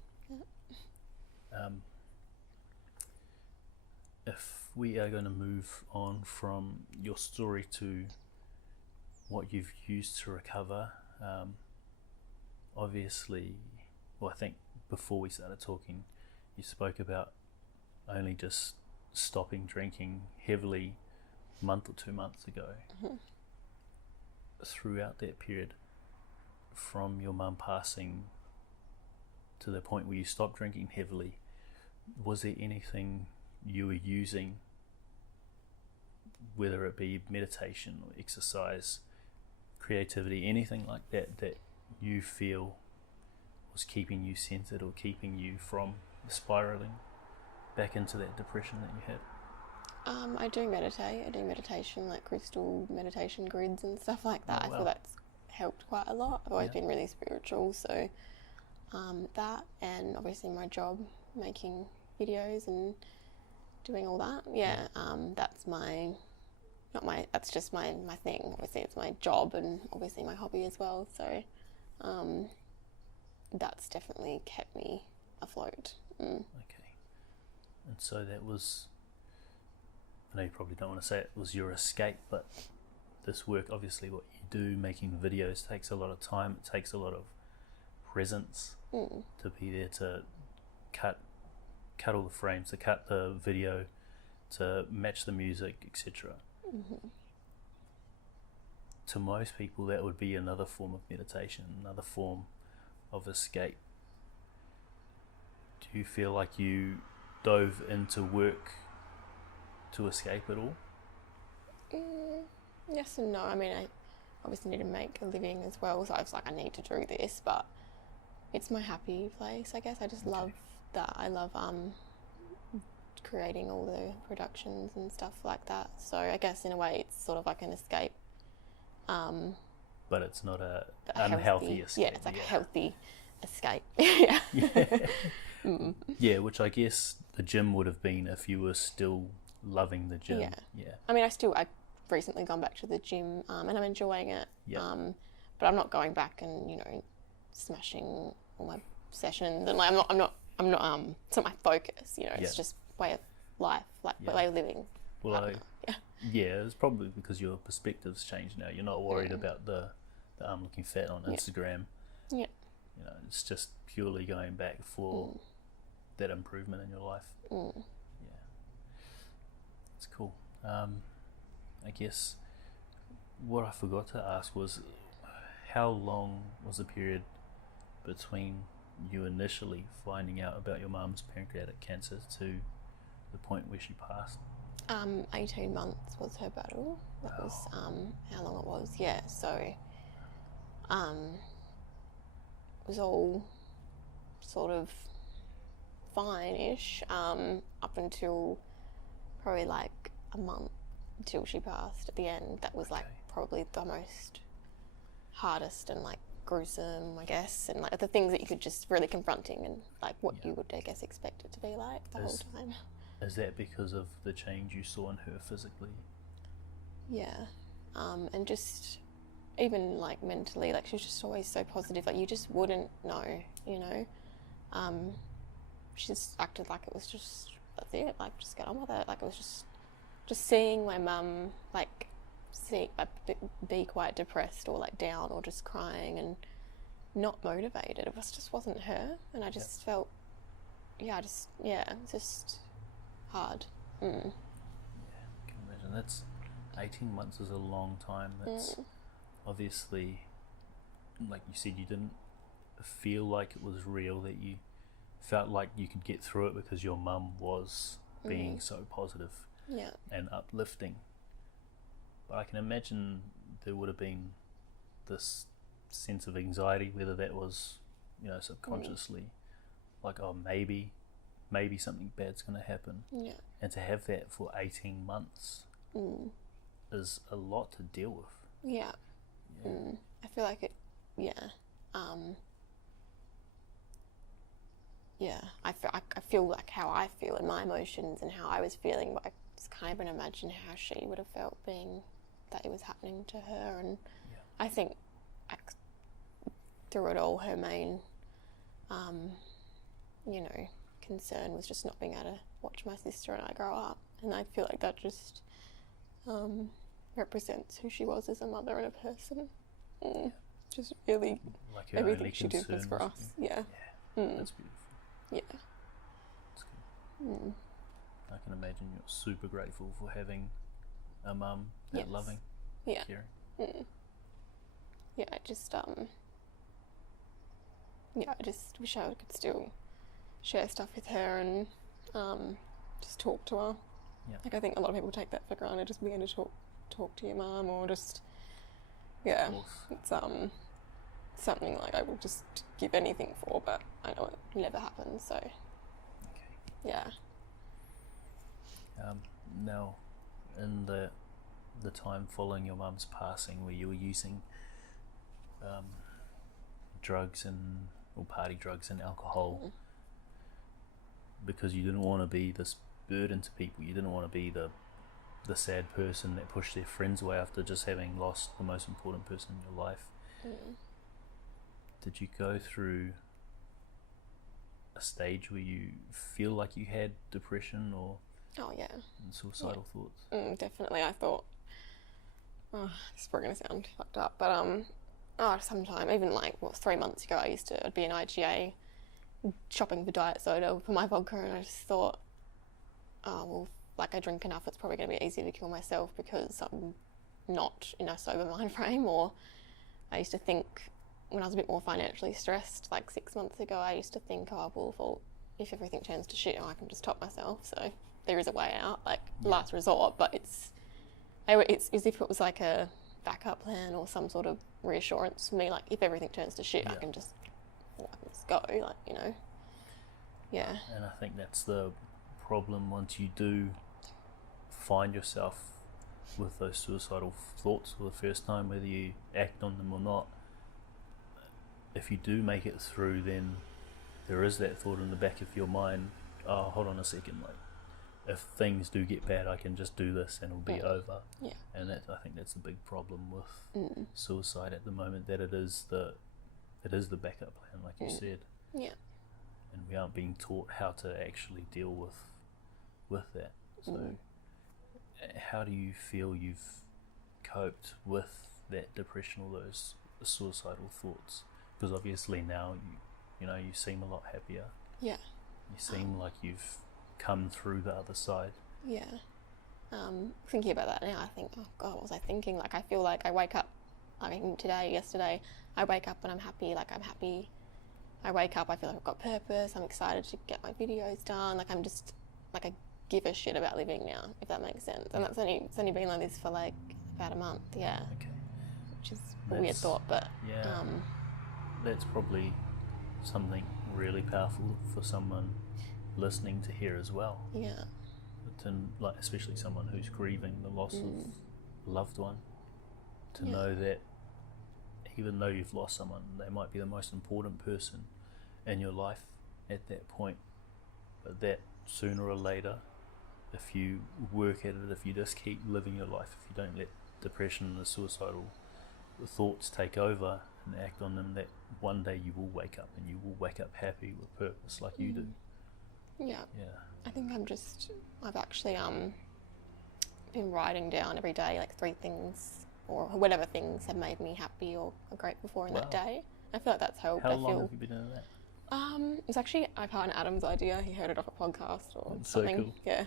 If we are going to move on from your story to what you've used to recover, obviously, I think before we started talking, you spoke about only just stopping drinking heavily a month or 2 months ago. Throughout that period, from your mum passing to the point where you stopped drinking heavily, was there anything you were using, whether it be meditation or exercise, creativity, anything like that, that you feel was keeping you centered or keeping you from spiraling back into that depression that you had? I do meditate. I do meditation, like crystal meditation grids and stuff like that. Oh, wow. I feel that's helped quite a lot. I've always Yeah. been really spiritual, so that, and obviously my job, making videos and doing all that. That's that's just my thing. Obviously it's my job and obviously my hobby as well, so that's definitely kept me afloat. Okay. And so that was, I know you probably don't want to say it was your escape, but this work, obviously what you do, making videos, takes a lot of time. It takes a lot of presence to be there to cut all the frames, to cut the video, to match the music, etc. To most people that would be another form of meditation, another form of escape. Do you feel like you dove into work to escape it all? Yes and no. I mean, I obviously need to make a living as well, so I was like, I need to do this, but it's my happy place, I guess. I just love that. I love creating all the productions and stuff like that. So I guess in a way it's sort of like an escape. But it's not a unhealthy escape. Yeah, it's like a healthy escape. Yeah. Yeah, which I guess the gym would have been if you were still loving the gym. Yeah. I mean, I've recently gone back to the gym, and I'm enjoying it. Yeah. But I'm not going back and, smashing all my sessions, and like I'm not it's not my focus, it's just way of life, way of living. Well, it's probably because your perspective's changed now. You're not worried about the I'm looking fat on Instagram. Yeah. It's just purely going back for that improvement in your life. Yeah. It's cool. I guess what I forgot to ask was, how long was the period between you initially finding out about your mum's pancreatic cancer to the point where she passed? 18 months was her battle. That was how long it was. Yeah, so it was all sort of fine-ish up until probably like a month until she passed at the end. That was like probably the most hardest and like gruesome, I guess, and like the things that you could just really confronting and like what you would, I guess, expect it to be like the whole time. Is that because of the change you saw in her physically? Yeah. And just even like mentally, like she was just always so positive, like you just wouldn't know, she just acted like it was just, that's it, like just get on with it. Like it was just seeing my mum like be quite depressed or like down or just crying and not motivated. It just wasn't her, and I just felt, it's just hard. Yeah, I can imagine. That's 18 months is a long time. That's obviously, like you said, you didn't feel like it was real, that you felt like you could get through it because your mum was being so positive and uplifting. But I can imagine there would have been this sense of anxiety, whether that was, subconsciously, like, oh, maybe something bad's going to happen. Yeah. And to have that for 18 months is a lot to deal with. Yeah. I feel like it, I feel like how I feel in my emotions and how I was feeling, but I just can't even imagine how she would have felt being that it was happening to her. And I think through it all, her main, concern was just not being able to watch my sister and I grow up. And I feel like that just represents who she was as a mother and a person. Just really, like everything she did was for us. Yeah. That's beautiful. Yeah. That's good. I can imagine you're super grateful for having a mum that loving, caring. Yeah, I just wish I could still share stuff with her and just talk to her. Like I think a lot of people take that for granted, just being able to talk to your mum, or just it's something like I will just give anything for, but I know it never happens, so now, in the time following your mum's passing, where you were using drugs or party drugs and alcohol because you didn't want to be this burden to people. You didn't want to be the sad person that pushed their friends away after just having lost the most important person in your life. Did you go through a stage where you feel like you had depression or suicidal thoughts? Definitely. I thought, this is probably going to sound fucked up, but sometime, even 3 months ago, I'd be in IGA shopping for diet soda for my vodka, and I just thought, I drink enough, it's probably going to be easy to kill myself because I'm not in a sober mind frame. Or I used to think, when I was a bit more financially stressed, 6 months ago, I used to think, if everything turns to shit, I can just top myself. So there is a way out, last resort, but it's as if it was like a backup plan or some sort of reassurance for me. If everything turns to shit, I can just go, Yeah. And I think that's the problem once you do find yourself with those suicidal thoughts for the first time, whether you act on them or not. If you do make it through, then there is that thought in the back of your mind, hold on a second, if things do get bad, I can just do this and it'll be over. Yeah. And I think that's the big problem with suicide at the moment, that it is the backup plan, like you said. Yeah. And we aren't being taught how to actually deal with that. So how do you feel you've coped with that depression or those suicidal thoughts? Because obviously now you seem a lot happier. Yeah. You seem like you've come through the other side. Yeah. Thinking about that now, I think, oh God, what was I thinking? I feel like I wake up, yesterday, I wake up and I'm happy. I'm happy. I wake up, I feel like I've got purpose. I'm excited to get my videos done. I'm just, I give a shit about living now, if that makes sense. And it's only been like this for about a month, yeah. Okay. Which is a weird thought, but yeah, that's probably something really powerful for someone listening to hear as well. Yeah. But especially someone who's grieving the loss of a loved one, to know that even though you've lost someone, they might be the most important person in your life at that point, but that sooner or later, if you work at it, if you just keep living your life, if you don't let depression and the suicidal thoughts take over and act on them, that one day you will wake up, and you will wake up happy with purpose like you do. Yeah. Yeah. I think I've actually been writing down every day 3 things or whatever things have made me happy or grateful for in that day. I feel like that's helped. How long have you been doing that? It's actually my partner Adam's idea. He heard it off a podcast or That's something. So cool. Yeah.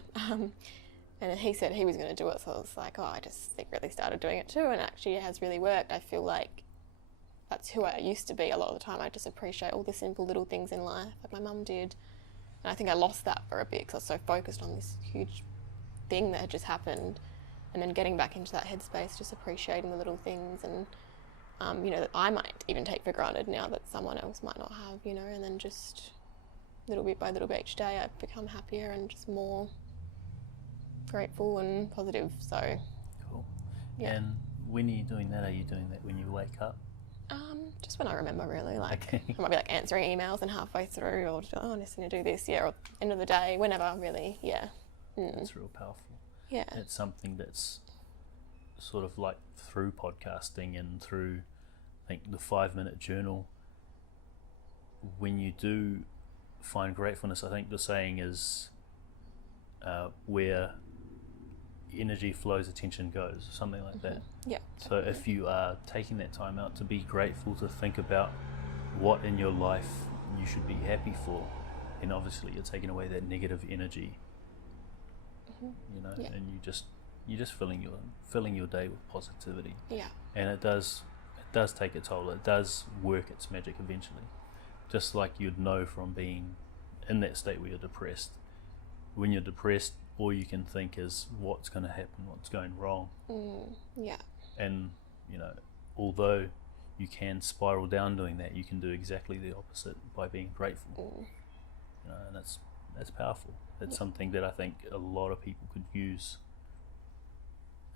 And he said he was going to do it, so I was like, I just really started doing it too, and actually it has really worked. I feel like that's who I used to be a lot of the time. I just appreciate all the simple little things in life, like my mum did. And I think I lost that for a bit because I was so focused on this huge thing that had just happened, and then getting back into that headspace, just appreciating the little things and, that I might even take for granted now that someone else might not have, and then just little bit by little bit each day I've become happier and just more grateful and positive. So cool. Yeah. And when are you doing that? Are you doing that when you wake up? Just when I remember, really. Okay. I might be answering emails and halfway through, or just, I'm just going to do this, or end of the day, whenever, really. Yeah. It's real powerful. Yeah. It's something that's sort of through podcasting and through, I think, the 5-minute journal. When you do find gratefulness, I think the saying is, where energy flows, attention goes, something like that. Yeah. So if you are taking that time out to be grateful, to think about what in your life you should be happy for, then obviously you're taking away that negative energy. And you're just filling your day with positivity. Yeah. And it does take a toll. It does work its magic eventually. Just like you'd know from being in that state where you're depressed. When you're depressed, all you can think is what's going to happen, what's going wrong. Yeah. And although you can spiral down doing that, you can do exactly the opposite by being grateful. And that's powerful. That's something that I think a lot of people could use.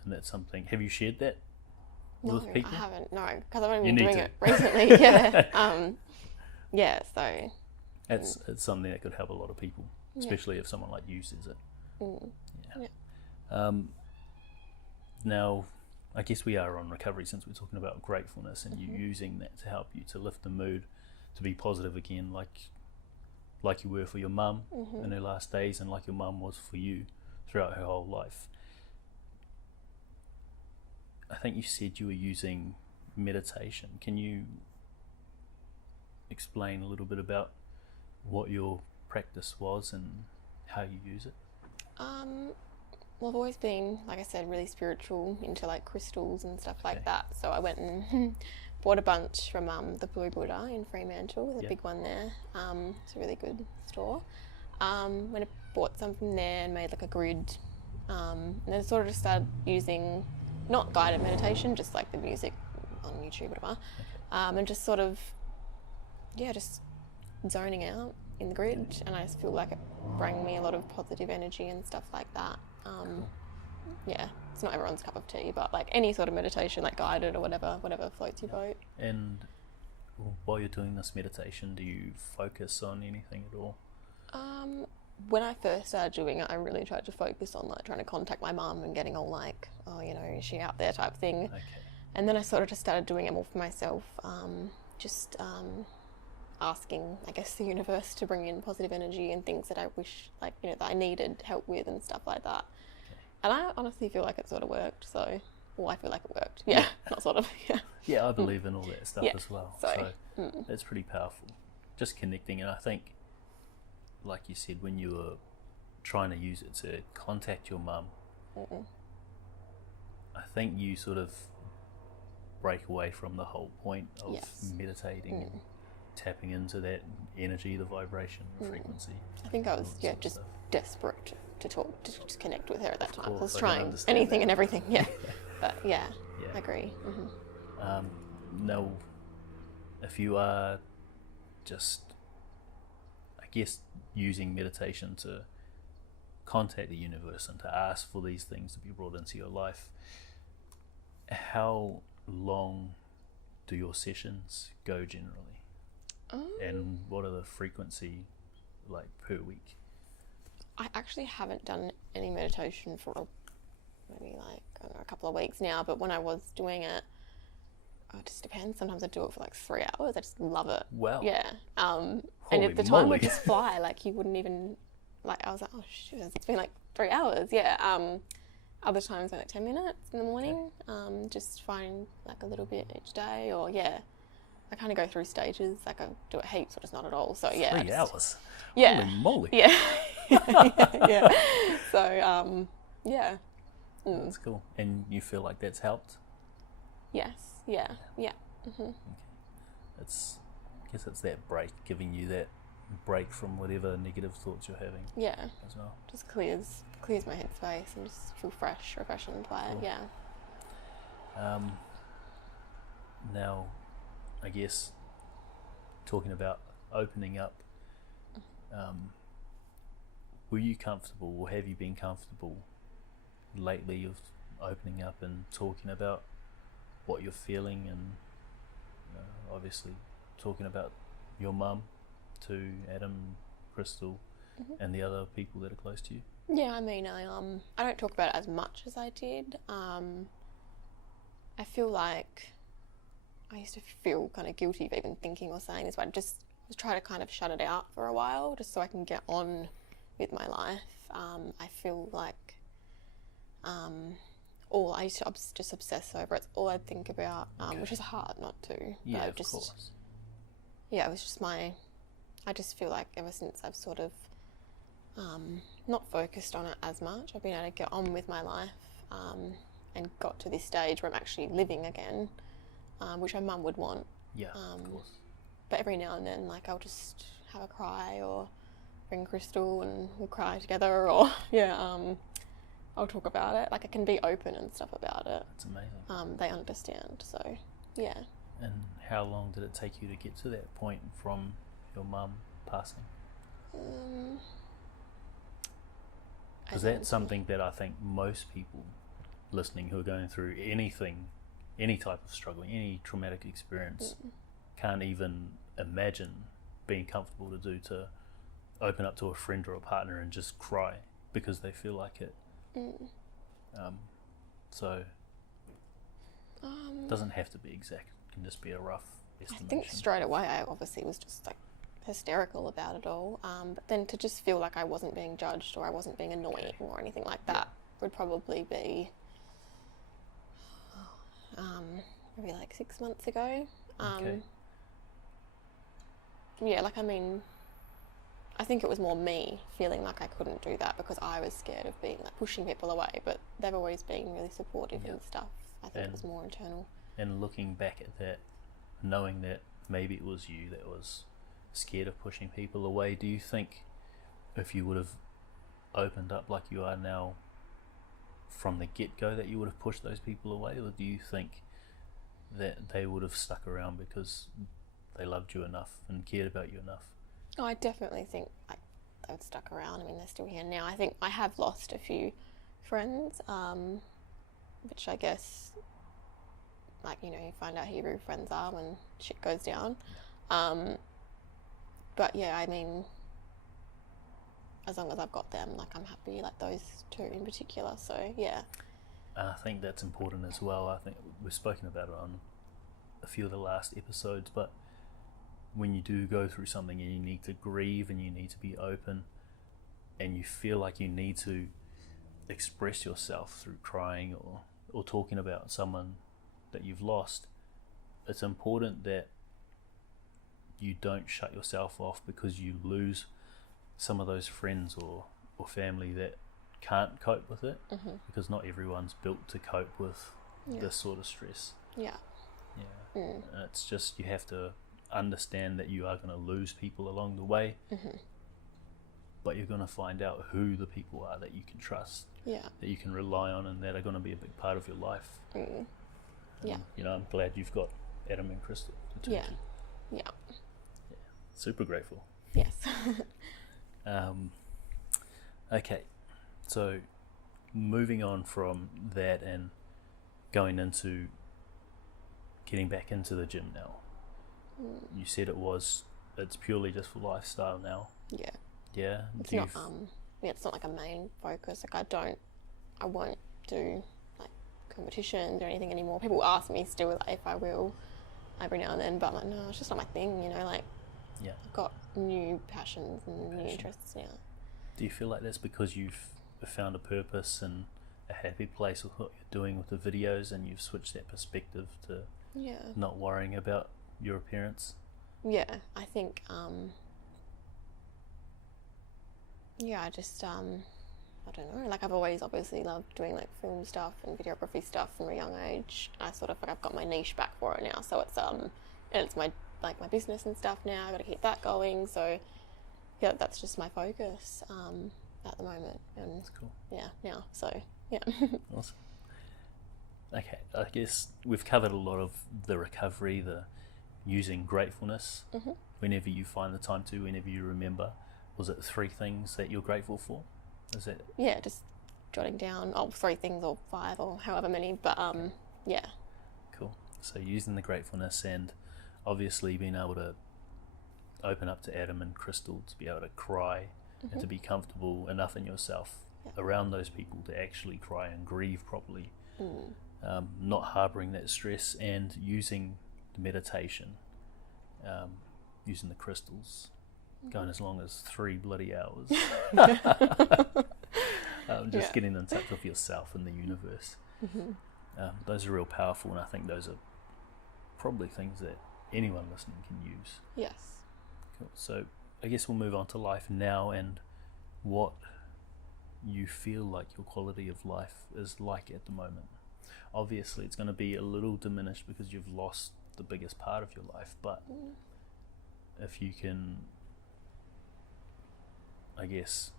And that's something. Have you shared that No, with people? I haven't. No, because I've only You been need doing to. it recently. Yeah. Yeah. So. It's something that could help a lot of people, especially if someone like you says it. Mm. Yeah. Yeah. Now, I guess we are on recovery since we're talking about gratefulness and you using that to help you to lift the mood, to be positive again, like you were for your mum in her last days and like your mum was for you throughout her whole life. I think you said you were using meditation. Can you explain a little bit about what your practice was and how you use it? Well, I've always been, like I said, really spiritual, into like crystals and stuff like that. So I went and bought a bunch from the Blue Buddha in Fremantle. There's a big one there. It's a really good store. When I bought some from there and made like a grid, and then sort of just started using not guided meditation, just like the music on YouTube, whatever, and just sort of, just zoning out in the grid, and I just feel like it bring me a lot of positive energy and stuff like that. Yeah, it's not everyone's cup of tea, but like any sort of meditation, like guided or whatever floats your boat. And while you're doing this meditation, do you focus on anything at all? When I first started doing it, I really tried to focus on like trying to contact my mum and getting all like, oh, you know, is she out there type thing. Okay. And then I sort of just started doing it more for myself, just asking, I guess, the universe to bring in positive energy and things that I wish, like, you know, that I needed help with and stuff like that. And I honestly feel like it sort of worked. So, well, I feel like it worked. Yeah, not sort of. Yeah. Yeah, I believe in all that stuff as well. So it's pretty powerful. Just connecting, and I think, like you said, when you were trying to use it to contact your mum, I think you sort of break away from the whole point of meditating and tapping into that energy, the vibration, the frequency. I think I was just desperate to talk, to just connect with her at that time. I was I trying anything and everything. Yeah, but I agree. Now, if you are just, I guess, using meditation to contact the universe and to ask for these things to be brought into your life, how long do your sessions go generally? And what are the frequency like per week? I actually haven't done any meditation for maybe like, I don't know, a couple of weeks now, but when I was doing it, it just depends. Sometimes I do it for like 3 hours. I just love it. Wow. Yeah. And Holy at the time would just fly. Like you wouldn't even, like I was like, oh shoot, it's been like 3 hours. Yeah. Other times like 10 minutes in the morning. Just find like a little bit each day, or I kind of go through stages. Like I do it heaps or just not at all. So yeah. 3 hours. Yeah. Holy moly. Yeah. Yeah. So yeah. That's cool. And you feel like that's helped? Yes. Yeah. Yeah. Okay. I guess it's that break, giving you that break from whatever negative thoughts you're having. Yeah. As well. Just clears my headspace and just feel fresh, refreshed by it. Yeah. Now, I guess talking about opening up, were you comfortable, or have you been comfortable lately of opening up and talking about what you're feeling, and obviously talking about your mum to Adam, Crystal, and the other people that are close to you? Yeah, I mean, I don't talk about it as much as I did. I feel like I used to feel kind of guilty for even thinking or saying this, but I just was trying to kind of shut it out for a while, just so I can get on with my life. I feel like I used to just obsess over it. It's all I'd think about, which is hard not to. Yeah, but of course. Yeah, it was just I just feel like ever since I've sort of not focused on it as much, I've been able to get on with my life and got to this stage where I'm actually living again, which my mum would want. Yeah, of course. But every now and then, like, I'll just have a cry or bring Crystal and we'll cry together, or I'll talk about it. Like, I can be open and stuff about it. That's amazing. They understand, so yeah. And how long did it take you to get to that point from your mum passing? Because that's something that I think most people listening who are going through anything any type of struggling, any traumatic experience, can't even imagine being comfortable to do, to open up to a friend or a partner and just cry because they feel like it. So it doesn't have to be exact, it can just be a rough estimation. I think straight away I obviously was just like hysterical about it all, but then to just feel like I wasn't being judged or I wasn't being annoying or anything like that would probably be maybe like 6 months ago. Yeah, like, I mean, I think it was more me feeling like I couldn't do that because I was scared of being like pushing people away, but they've always been really supportive and stuff. I think it was more internal. And looking back at that, knowing that maybe it was you that was scared of pushing people away, do you think if you would have opened up like you are now from the get-go that you would have pushed those people away, or do you think that they would have stuck around because they loved you enough and cared about you enough? Oh, I definitely think they've stuck around. I mean, they're still here now. I think I have lost a few friends, which I guess, like, you know, you find out who your real friends are when shit goes down. But yeah, I mean, as long as I've got them, like, I'm happy, like those two in particular. So yeah. I think that's important as well. I think we've spoken about it on a few of the last episodes, but when you do go through something and you need to grieve and you need to be open and you feel like you need to express yourself through crying or talking about someone that you've lost, it's important that you don't shut yourself off because you lose some of those friends or family that can't cope with it, because not everyone's built to cope with this sort of stress. And it's just, you have to understand that you are going to lose people along the way, but you're going to find out who the people are that you can trust, that you can rely on, and that are going to be a big part of your life. You know, I'm glad you've got Adam and Crystal to turn to. Super grateful. Yes. Okay, so moving on from that and going into getting back into the gym now. You said it's purely just for lifestyle now. Yeah. It's not it's not like a main focus. Like, I won't do like competitions or anything anymore. People ask me still like, if I will every now and then, but I'm like, no, it's just not my thing, you know, like I've got new passions and new interests now. Do you feel like that's because you've found a purpose and a happy place with what you're doing with the videos, and you've switched that perspective to not worrying about your appearance? Yeah, I think I just I don't know, like, I've always obviously loved doing like film stuff and videography stuff from a young age. I sort of, like, I've got my niche back for it now, so it's and it's my business and stuff now. I've got to keep that going, so yeah, that's just my focus at the moment. And that's cool. Now, so yeah. Awesome. Okay, I guess we've covered a lot of the recovery, the using gratefulness whenever you find the time to, whenever you remember. Was it 3 things that you're grateful for? Is that? Yeah, just jotting down 3 things or 5 or however many, but yeah. Cool. So using the gratefulness, and obviously being able to open up to Adam and Crystal, to be able to cry and to be comfortable enough in yourself around those people to actually cry and grieve properly. Not harboring that stress, and using the meditation, using the crystals, going as long as 3 bloody hours. Just getting in touch with yourself and the universe. Those are real powerful, and I think those are probably things that anyone listening can use. Yes. Cool. So I guess we'll move on to life now, and what you feel like your quality of life is like at the moment. Obviously it's going to be a little diminished because you've lost the biggest part of your life, but if you can, I guess,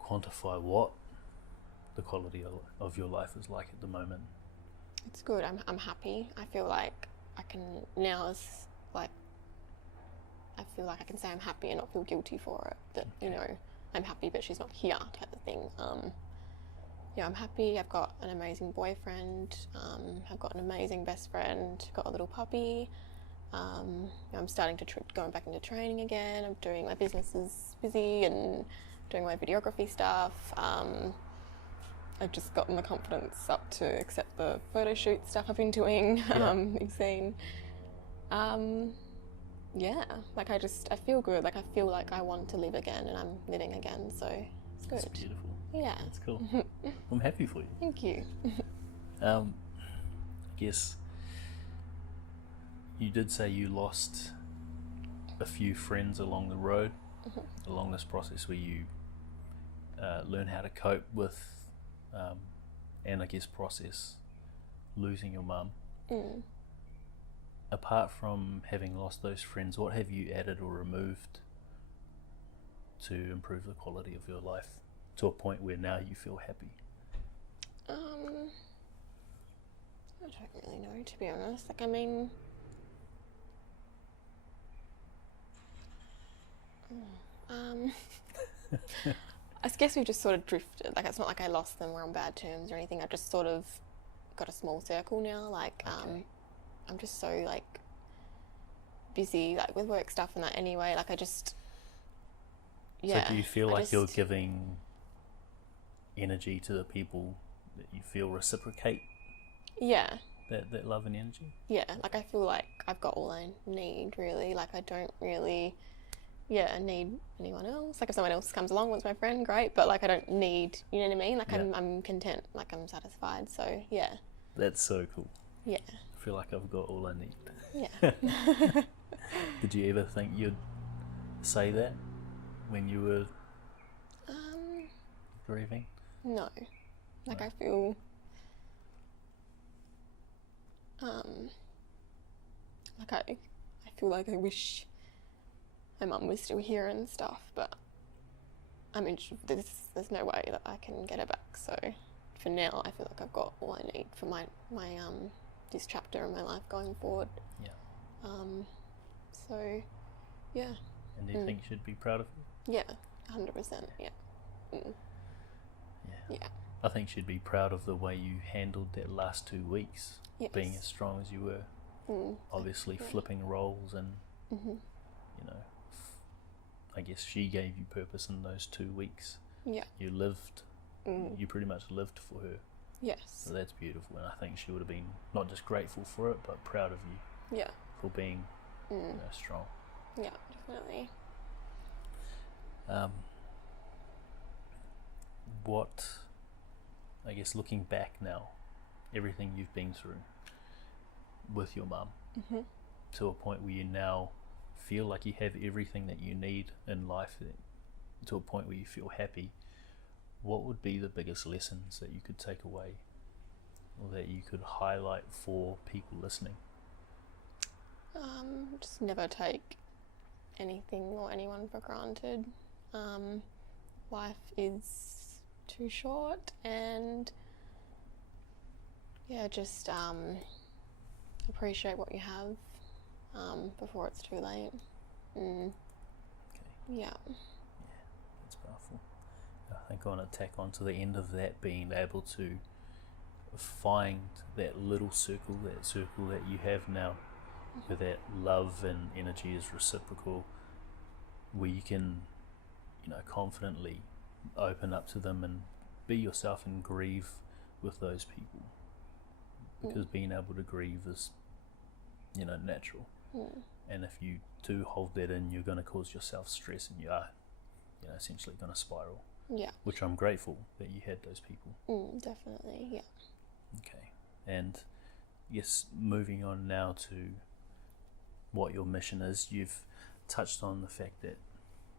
quantify what the quality of your life is like at the moment. It's good. I'm happy. I feel like I can now, I feel like I can say I'm happy and not feel guilty for it. That, you know, I'm happy but she's not here type of thing. yeah, I'm happy. I've got an amazing boyfriend. I've got an amazing best friend. Got a little puppy. I'm starting to going back into training again. I'm doing my business is busy and doing my videography stuff. I've just gotten the confidence up to accept the photo shoot stuff I've been doing. Yeah. You've seen. Yeah, like I feel good. Like I feel like I want to live again, and I'm living again. So it's good. That's beautiful. Yeah. That's cool. I'm happy for you. Thank you. I guess you did say you lost a few friends along the road, along this process where you learn how to cope with, and I guess process losing your mum. Apart from having lost those friends, what have you added or removed to improve the quality of your life to a point where now you feel happy? I don't really know, to be honest. Like, I mean, I guess we've just sort of drifted. Like, it's not like I lost them, we're on bad terms or anything. I've just sort of got a small circle now. Like, Okay. I'm just so, like, busy, like, with work stuff and that anyway. Like, I just, yeah. So do you feel like you're giving energy to the people that you feel reciprocate Yeah. that love and energy? Yeah, like I feel like I've got all I need, really. Like I don't really, need anyone else. Like if someone else comes along, wants my friend, great. But like I don't need, you know what I mean? Like Yeah. I'm content, like I'm satisfied. So yeah, That's so cool. yeah, I feel like I've got all I need. yeah. Did you ever think you'd say that when you were grieving? No, like No. I feel, like I feel like I wish my mum was still here and stuff, but I mean, there's no way that I can get her back. So for now, I feel like I've got all I need for my this chapter in my life going forward. Yeah. So yeah. And do you think you should be proud of her? Yeah, 100%. Yeah. Yeah. Yeah. I think she'd be proud of the way you handled that last 2 weeks, Yes. being as strong as you were. Obviously flipping roles and, you know, I guess she gave you purpose in those 2 weeks. Yeah. You lived, you pretty much lived for her. Yes. So that's beautiful, and I think she would have been not just grateful for it, but proud of you Yeah. for being strong. Yeah, definitely. What, I guess looking back now, everything you've been through with your mum, to a point where you now feel like you have everything that you need in life, to a point where you feel happy, what would be the biggest lessons that you could take away or that you could highlight for people listening? Just never take anything or anyone for granted. Life is too short, and yeah, just appreciate what you have before it's too late. Okay. Yeah. That's powerful. I think I want to tack on to the end of that, being able to find that little circle, that circle that you have now, where that love and energy is reciprocal, where you can, you know, confidently open up to them and be yourself and grieve with those people, because being able to grieve is, you know, natural. And if you do hold that in, you're going to cause yourself stress, and you are, you know, essentially going to spiral. Yeah. Which I'm grateful that you had those people. Definitely. Yeah. Okay. And yes, moving on now to what your mission is, you've touched on the fact that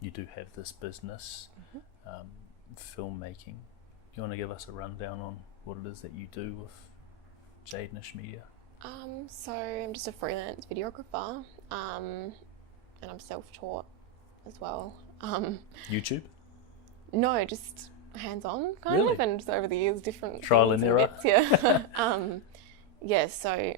you do have this business, filmmaking. Do you want to give us a rundown on what it is that you do with Jayde Nish Media? So I'm just a freelance videographer, and I'm self-taught as well. YouTube? No, just hands-on kind Really? of, and just over the years, different Trial things and error? bits, yeah. Yeah, so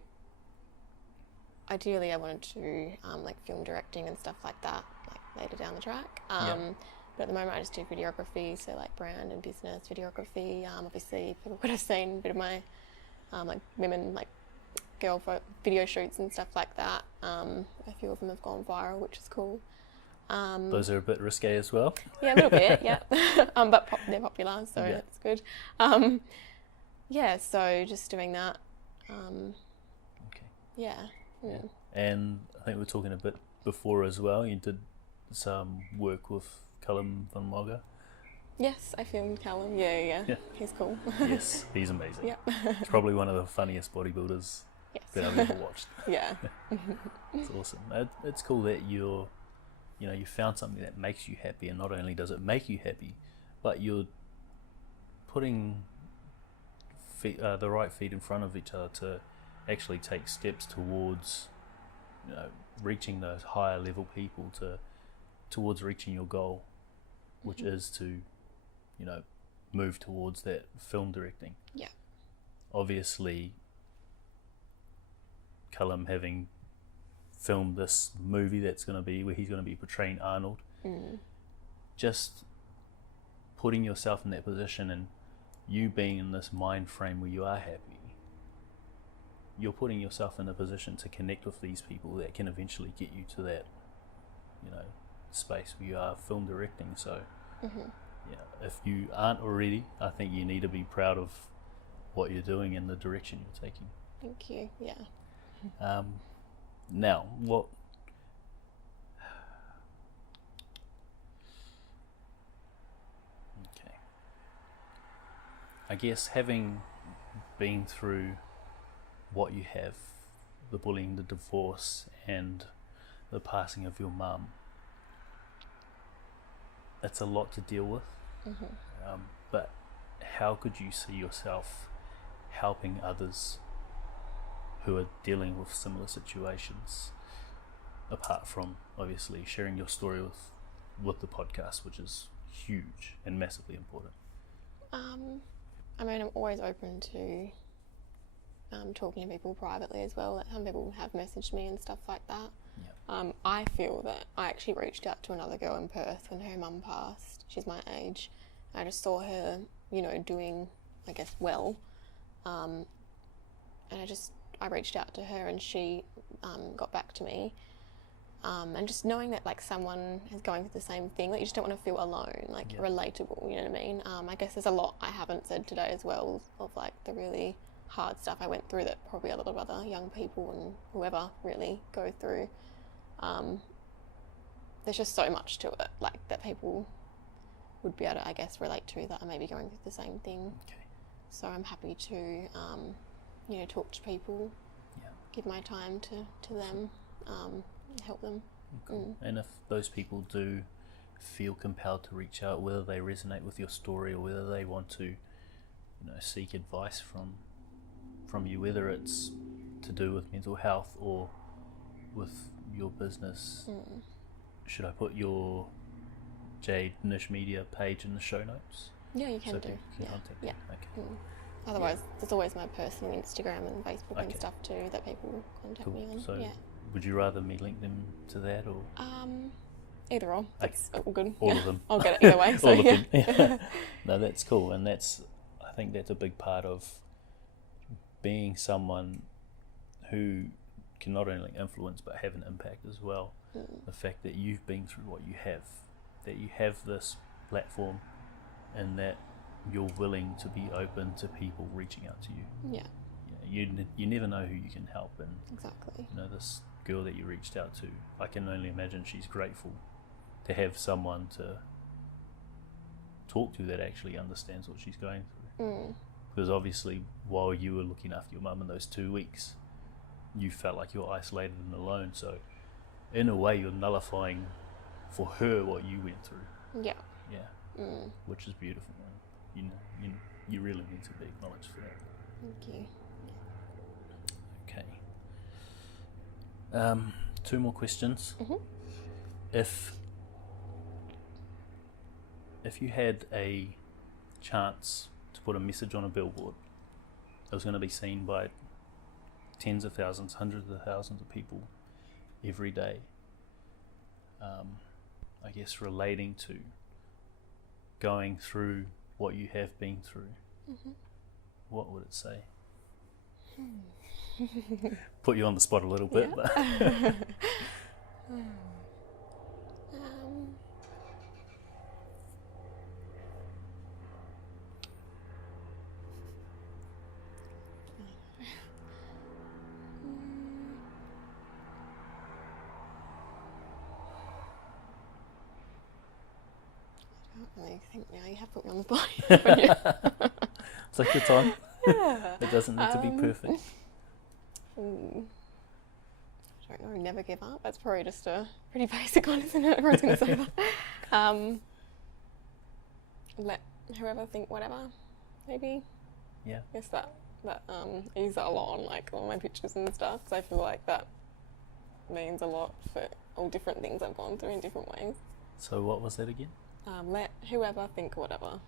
ideally I wanted to like film directing and stuff like that, like later down the track. Yeah. But at the moment I just do videography, so like brand and business videography. Obviously people would have seen a bit of my like women, like girl video shoots and stuff like that. A few of them have gone viral, which is cool. Those are a bit risque as well. Yeah, a little bit, yeah. But they're popular, so Yeah. that's good. Yeah, so just doing that. Okay. Yeah. And I think we were talking a bit before as well. You did some work with Callum Van Mogga. Yes, I filmed Callum. Yeah. He's cool. Yes, he's amazing. Yeah. He's probably one of the funniest bodybuilders Yes. that I've ever watched. Yeah. It's awesome. It's cool that you found something that makes you happy, and not only does it make you happy, but you're putting the right feet in front of each other to actually take steps towards, reaching those higher level people, towards reaching your goal, which is to, move towards that film directing. Yeah. Obviously, Callum having filmed this movie that's going to be where he's going to be portraying Arnold, just putting yourself in that position and you being in this mind frame where you are happy, you're putting yourself in a position to connect with these people that can eventually get you to that, space where you are film directing. So, if you aren't already, I think you need to be proud of what you're doing and the direction you're taking. Thank you. Yeah. Now, what? Okay. I guess having been through what you have, the bullying, the divorce, and the passing of your mum, it's a lot to deal with. But how could you see yourself helping others who are dealing with similar situations, apart from obviously sharing your story with the podcast, which is huge and massively important? I mean, I'm always open to talking to people privately as well. Like, some people have messaged me and stuff like that. Yeah. I feel that I actually reached out to another girl in Perth when her mum passed. She's my age. I just saw her, doing, I guess, well. And I reached out to her and she got back to me. And just knowing that, like, someone is going through the same thing, like, you just don't want to feel alone, like, relatable, you know what I mean? I guess there's a lot I haven't said today as well of, like, the really hard stuff I went through that probably a lot of other young people and whoever really go through. There's just so much to it, like, that people would be able to, I guess, relate to, that are maybe going through the same thing. Okay. So I'm happy to, talk to people, give my time to them, help them. Cool. And if those people do feel compelled to reach out, whether they resonate with your story or whether they want to, seek advice from you, whether it's to do with mental health or with your business, should I put your Jayde Nish Media page in the show notes? Yeah, you can so do. people can contact you? Okay. Otherwise, there's always my personal Instagram and Facebook and Okay. stuff too that people contact me on. So would you rather me link them to that or? Either or. That's all good. All of them. I'll get it either way. So All of them. Yeah. No, that's cool, and I think that's a big part of being someone who can not only influence but have an impact as well. The fact that you've been through what you have, that you have this platform, and that you're willing to be open to people reaching out to you. Yeah. You never know who you can help, and Exactly. this girl that you reached out to, I can only imagine she's grateful to have someone to talk to that actually understands what she's going through. Because obviously, while you were looking after your mum in those 2 weeks, you felt like you were isolated and alone. So, in a way, you're nullifying for her what you went through. Yeah. Yeah. Which is beautiful. And you really need to be acknowledged for that. Thank you. Okay. 2 more questions. If you had a chance to put a message on a billboard, it was going to be seen by tens of thousands, hundreds of thousands of people every day, I guess relating to going through what you have been through, what would it say? Put you on the spot a little bit. Yeah. But I think now you have put me on the spot. take your time. Yeah. It doesn't need to be perfect. I don't know, never give up. That's probably just a pretty basic one, isn't it? Everyone's going to say that. Let whoever think whatever, maybe. Yeah. I guess that I use that a lot on like all my pictures and stuff, because I feel like that means a lot for all different things I've gone through in different ways. So what was that again? Let whoever think whatever.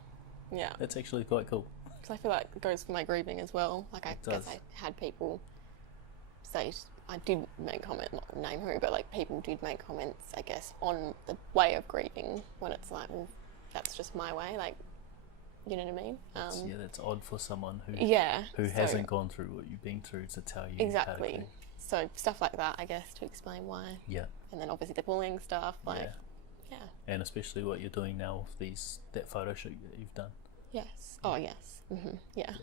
Yeah. That's actually quite cool. Because I feel like it goes for my grieving as well. Like I guess does. I had people say, I did make comment, not name who, but like people did make comments, I guess, on the way of grieving, when it's like, well, that's just my way, like, you know what I mean? Yeah, that's odd for someone who so, hasn't gone through what you've been through to tell you. Exactly. How to So stuff like that, I guess, to explain why. Yeah. And then obviously the bullying stuff, like, yeah. And especially what you're doing now with that photo shoot that you've done. Yes. Oh, yes. Yeah.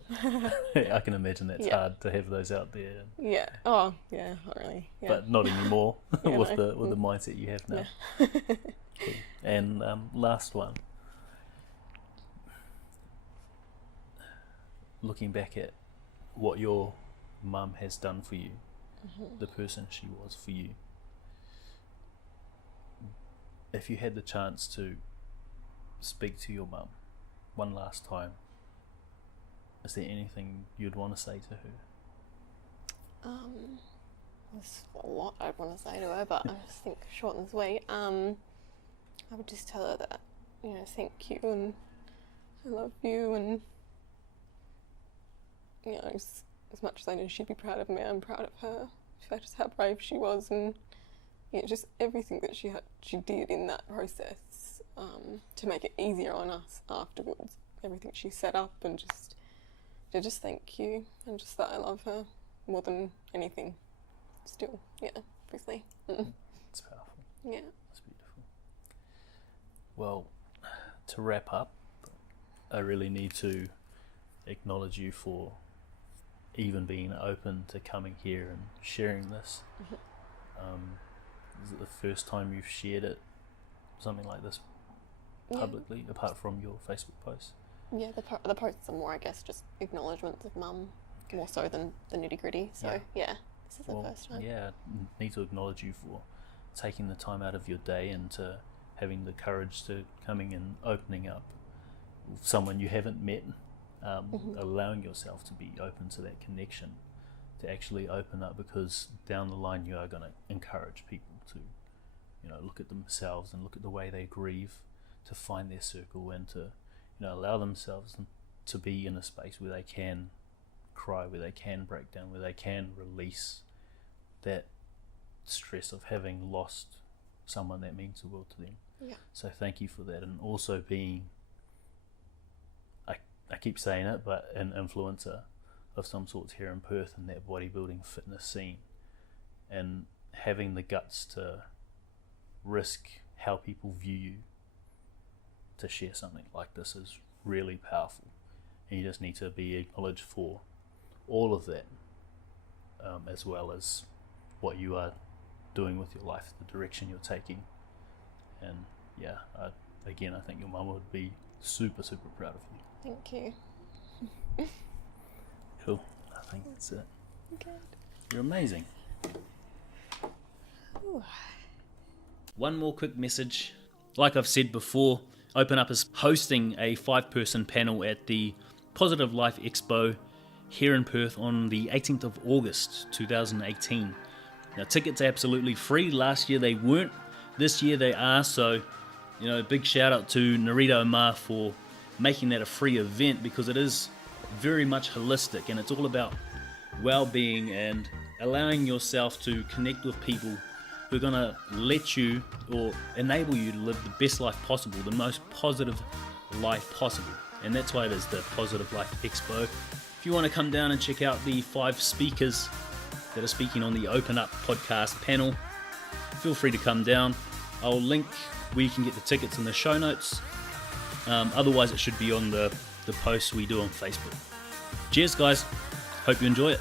I can imagine that's hard to have those out there. Yeah. Oh, yeah. Not really. Yeah. But not anymore with no. the mindset you have now. Yeah. Cool. And last one. Looking back at what your mum has done for you, the person she was for you, if you had the chance to speak to your mum one last time, is there anything you'd want to say to her? There's a lot I'd want to say to her, but I just think short and sweet. I would just tell her that, you know, thank you and I love you, and you know, as much as I know she'd be proud of me, I'm proud of her. Just how brave she was, and you know, just everything that she did in that process to make it easier on us afterwards. Everything she set up, and just thank you, and just that I love her more than anything. Still, yeah, obviously. It's powerful. Yeah. It's beautiful. Well, to wrap up, I really need to acknowledge you for even being open to coming here and sharing this. Is it the first time you've shared something like this publicly, apart from your Facebook posts? Yeah, the posts are more, I guess, just acknowledgements of mum, more so than the nitty gritty. So yeah, this is the first time. Yeah, I need to acknowledge you for taking the time out of your day and to having the courage to coming and opening up with someone you haven't met, allowing yourself to be open to that connection, to actually open up, because down the line you are going to encourage people to, you know, look at themselves and look at the way they grieve, to find their circle, and to, you know, allow themselves to be in a space where they can cry, where they can break down, where they can release that stress of having lost someone that means the world to them. Yeah. So thank you for that, and also being, I keep saying it, but an influencer of some sorts here in Perth in that bodybuilding fitness scene, and having the guts to risk how people view you to share something like this is really powerful, and you just need to be acknowledged for all of that, as well as what you are doing with your life, the direction you're taking. And yeah, I think your mum would be super proud of you. Thank you. Cool. I think that's it. Good. You're amazing. Ooh. One more quick message. Like I've said before, Open Up is hosting a 5-person panel at the Positive Life Expo here in Perth on the 18th of August 2018. Now, tickets are absolutely free. Last year they weren't. This year they are. So, you know, big shout out to Narita Omar for making that a free event, because it is very much holistic, and it's all about well-being and allowing yourself to connect with people who are going to let you or enable you to live the best life possible, the most positive life possible. And that's why it is the Positive Life Expo. If you want to come down and check out the 5 speakers that are speaking on the Open Up podcast panel, feel free to come down. I'll link where you can get the tickets in the show notes. Otherwise, it should be on the posts we do on Facebook. Cheers, guys. Hope you enjoy it.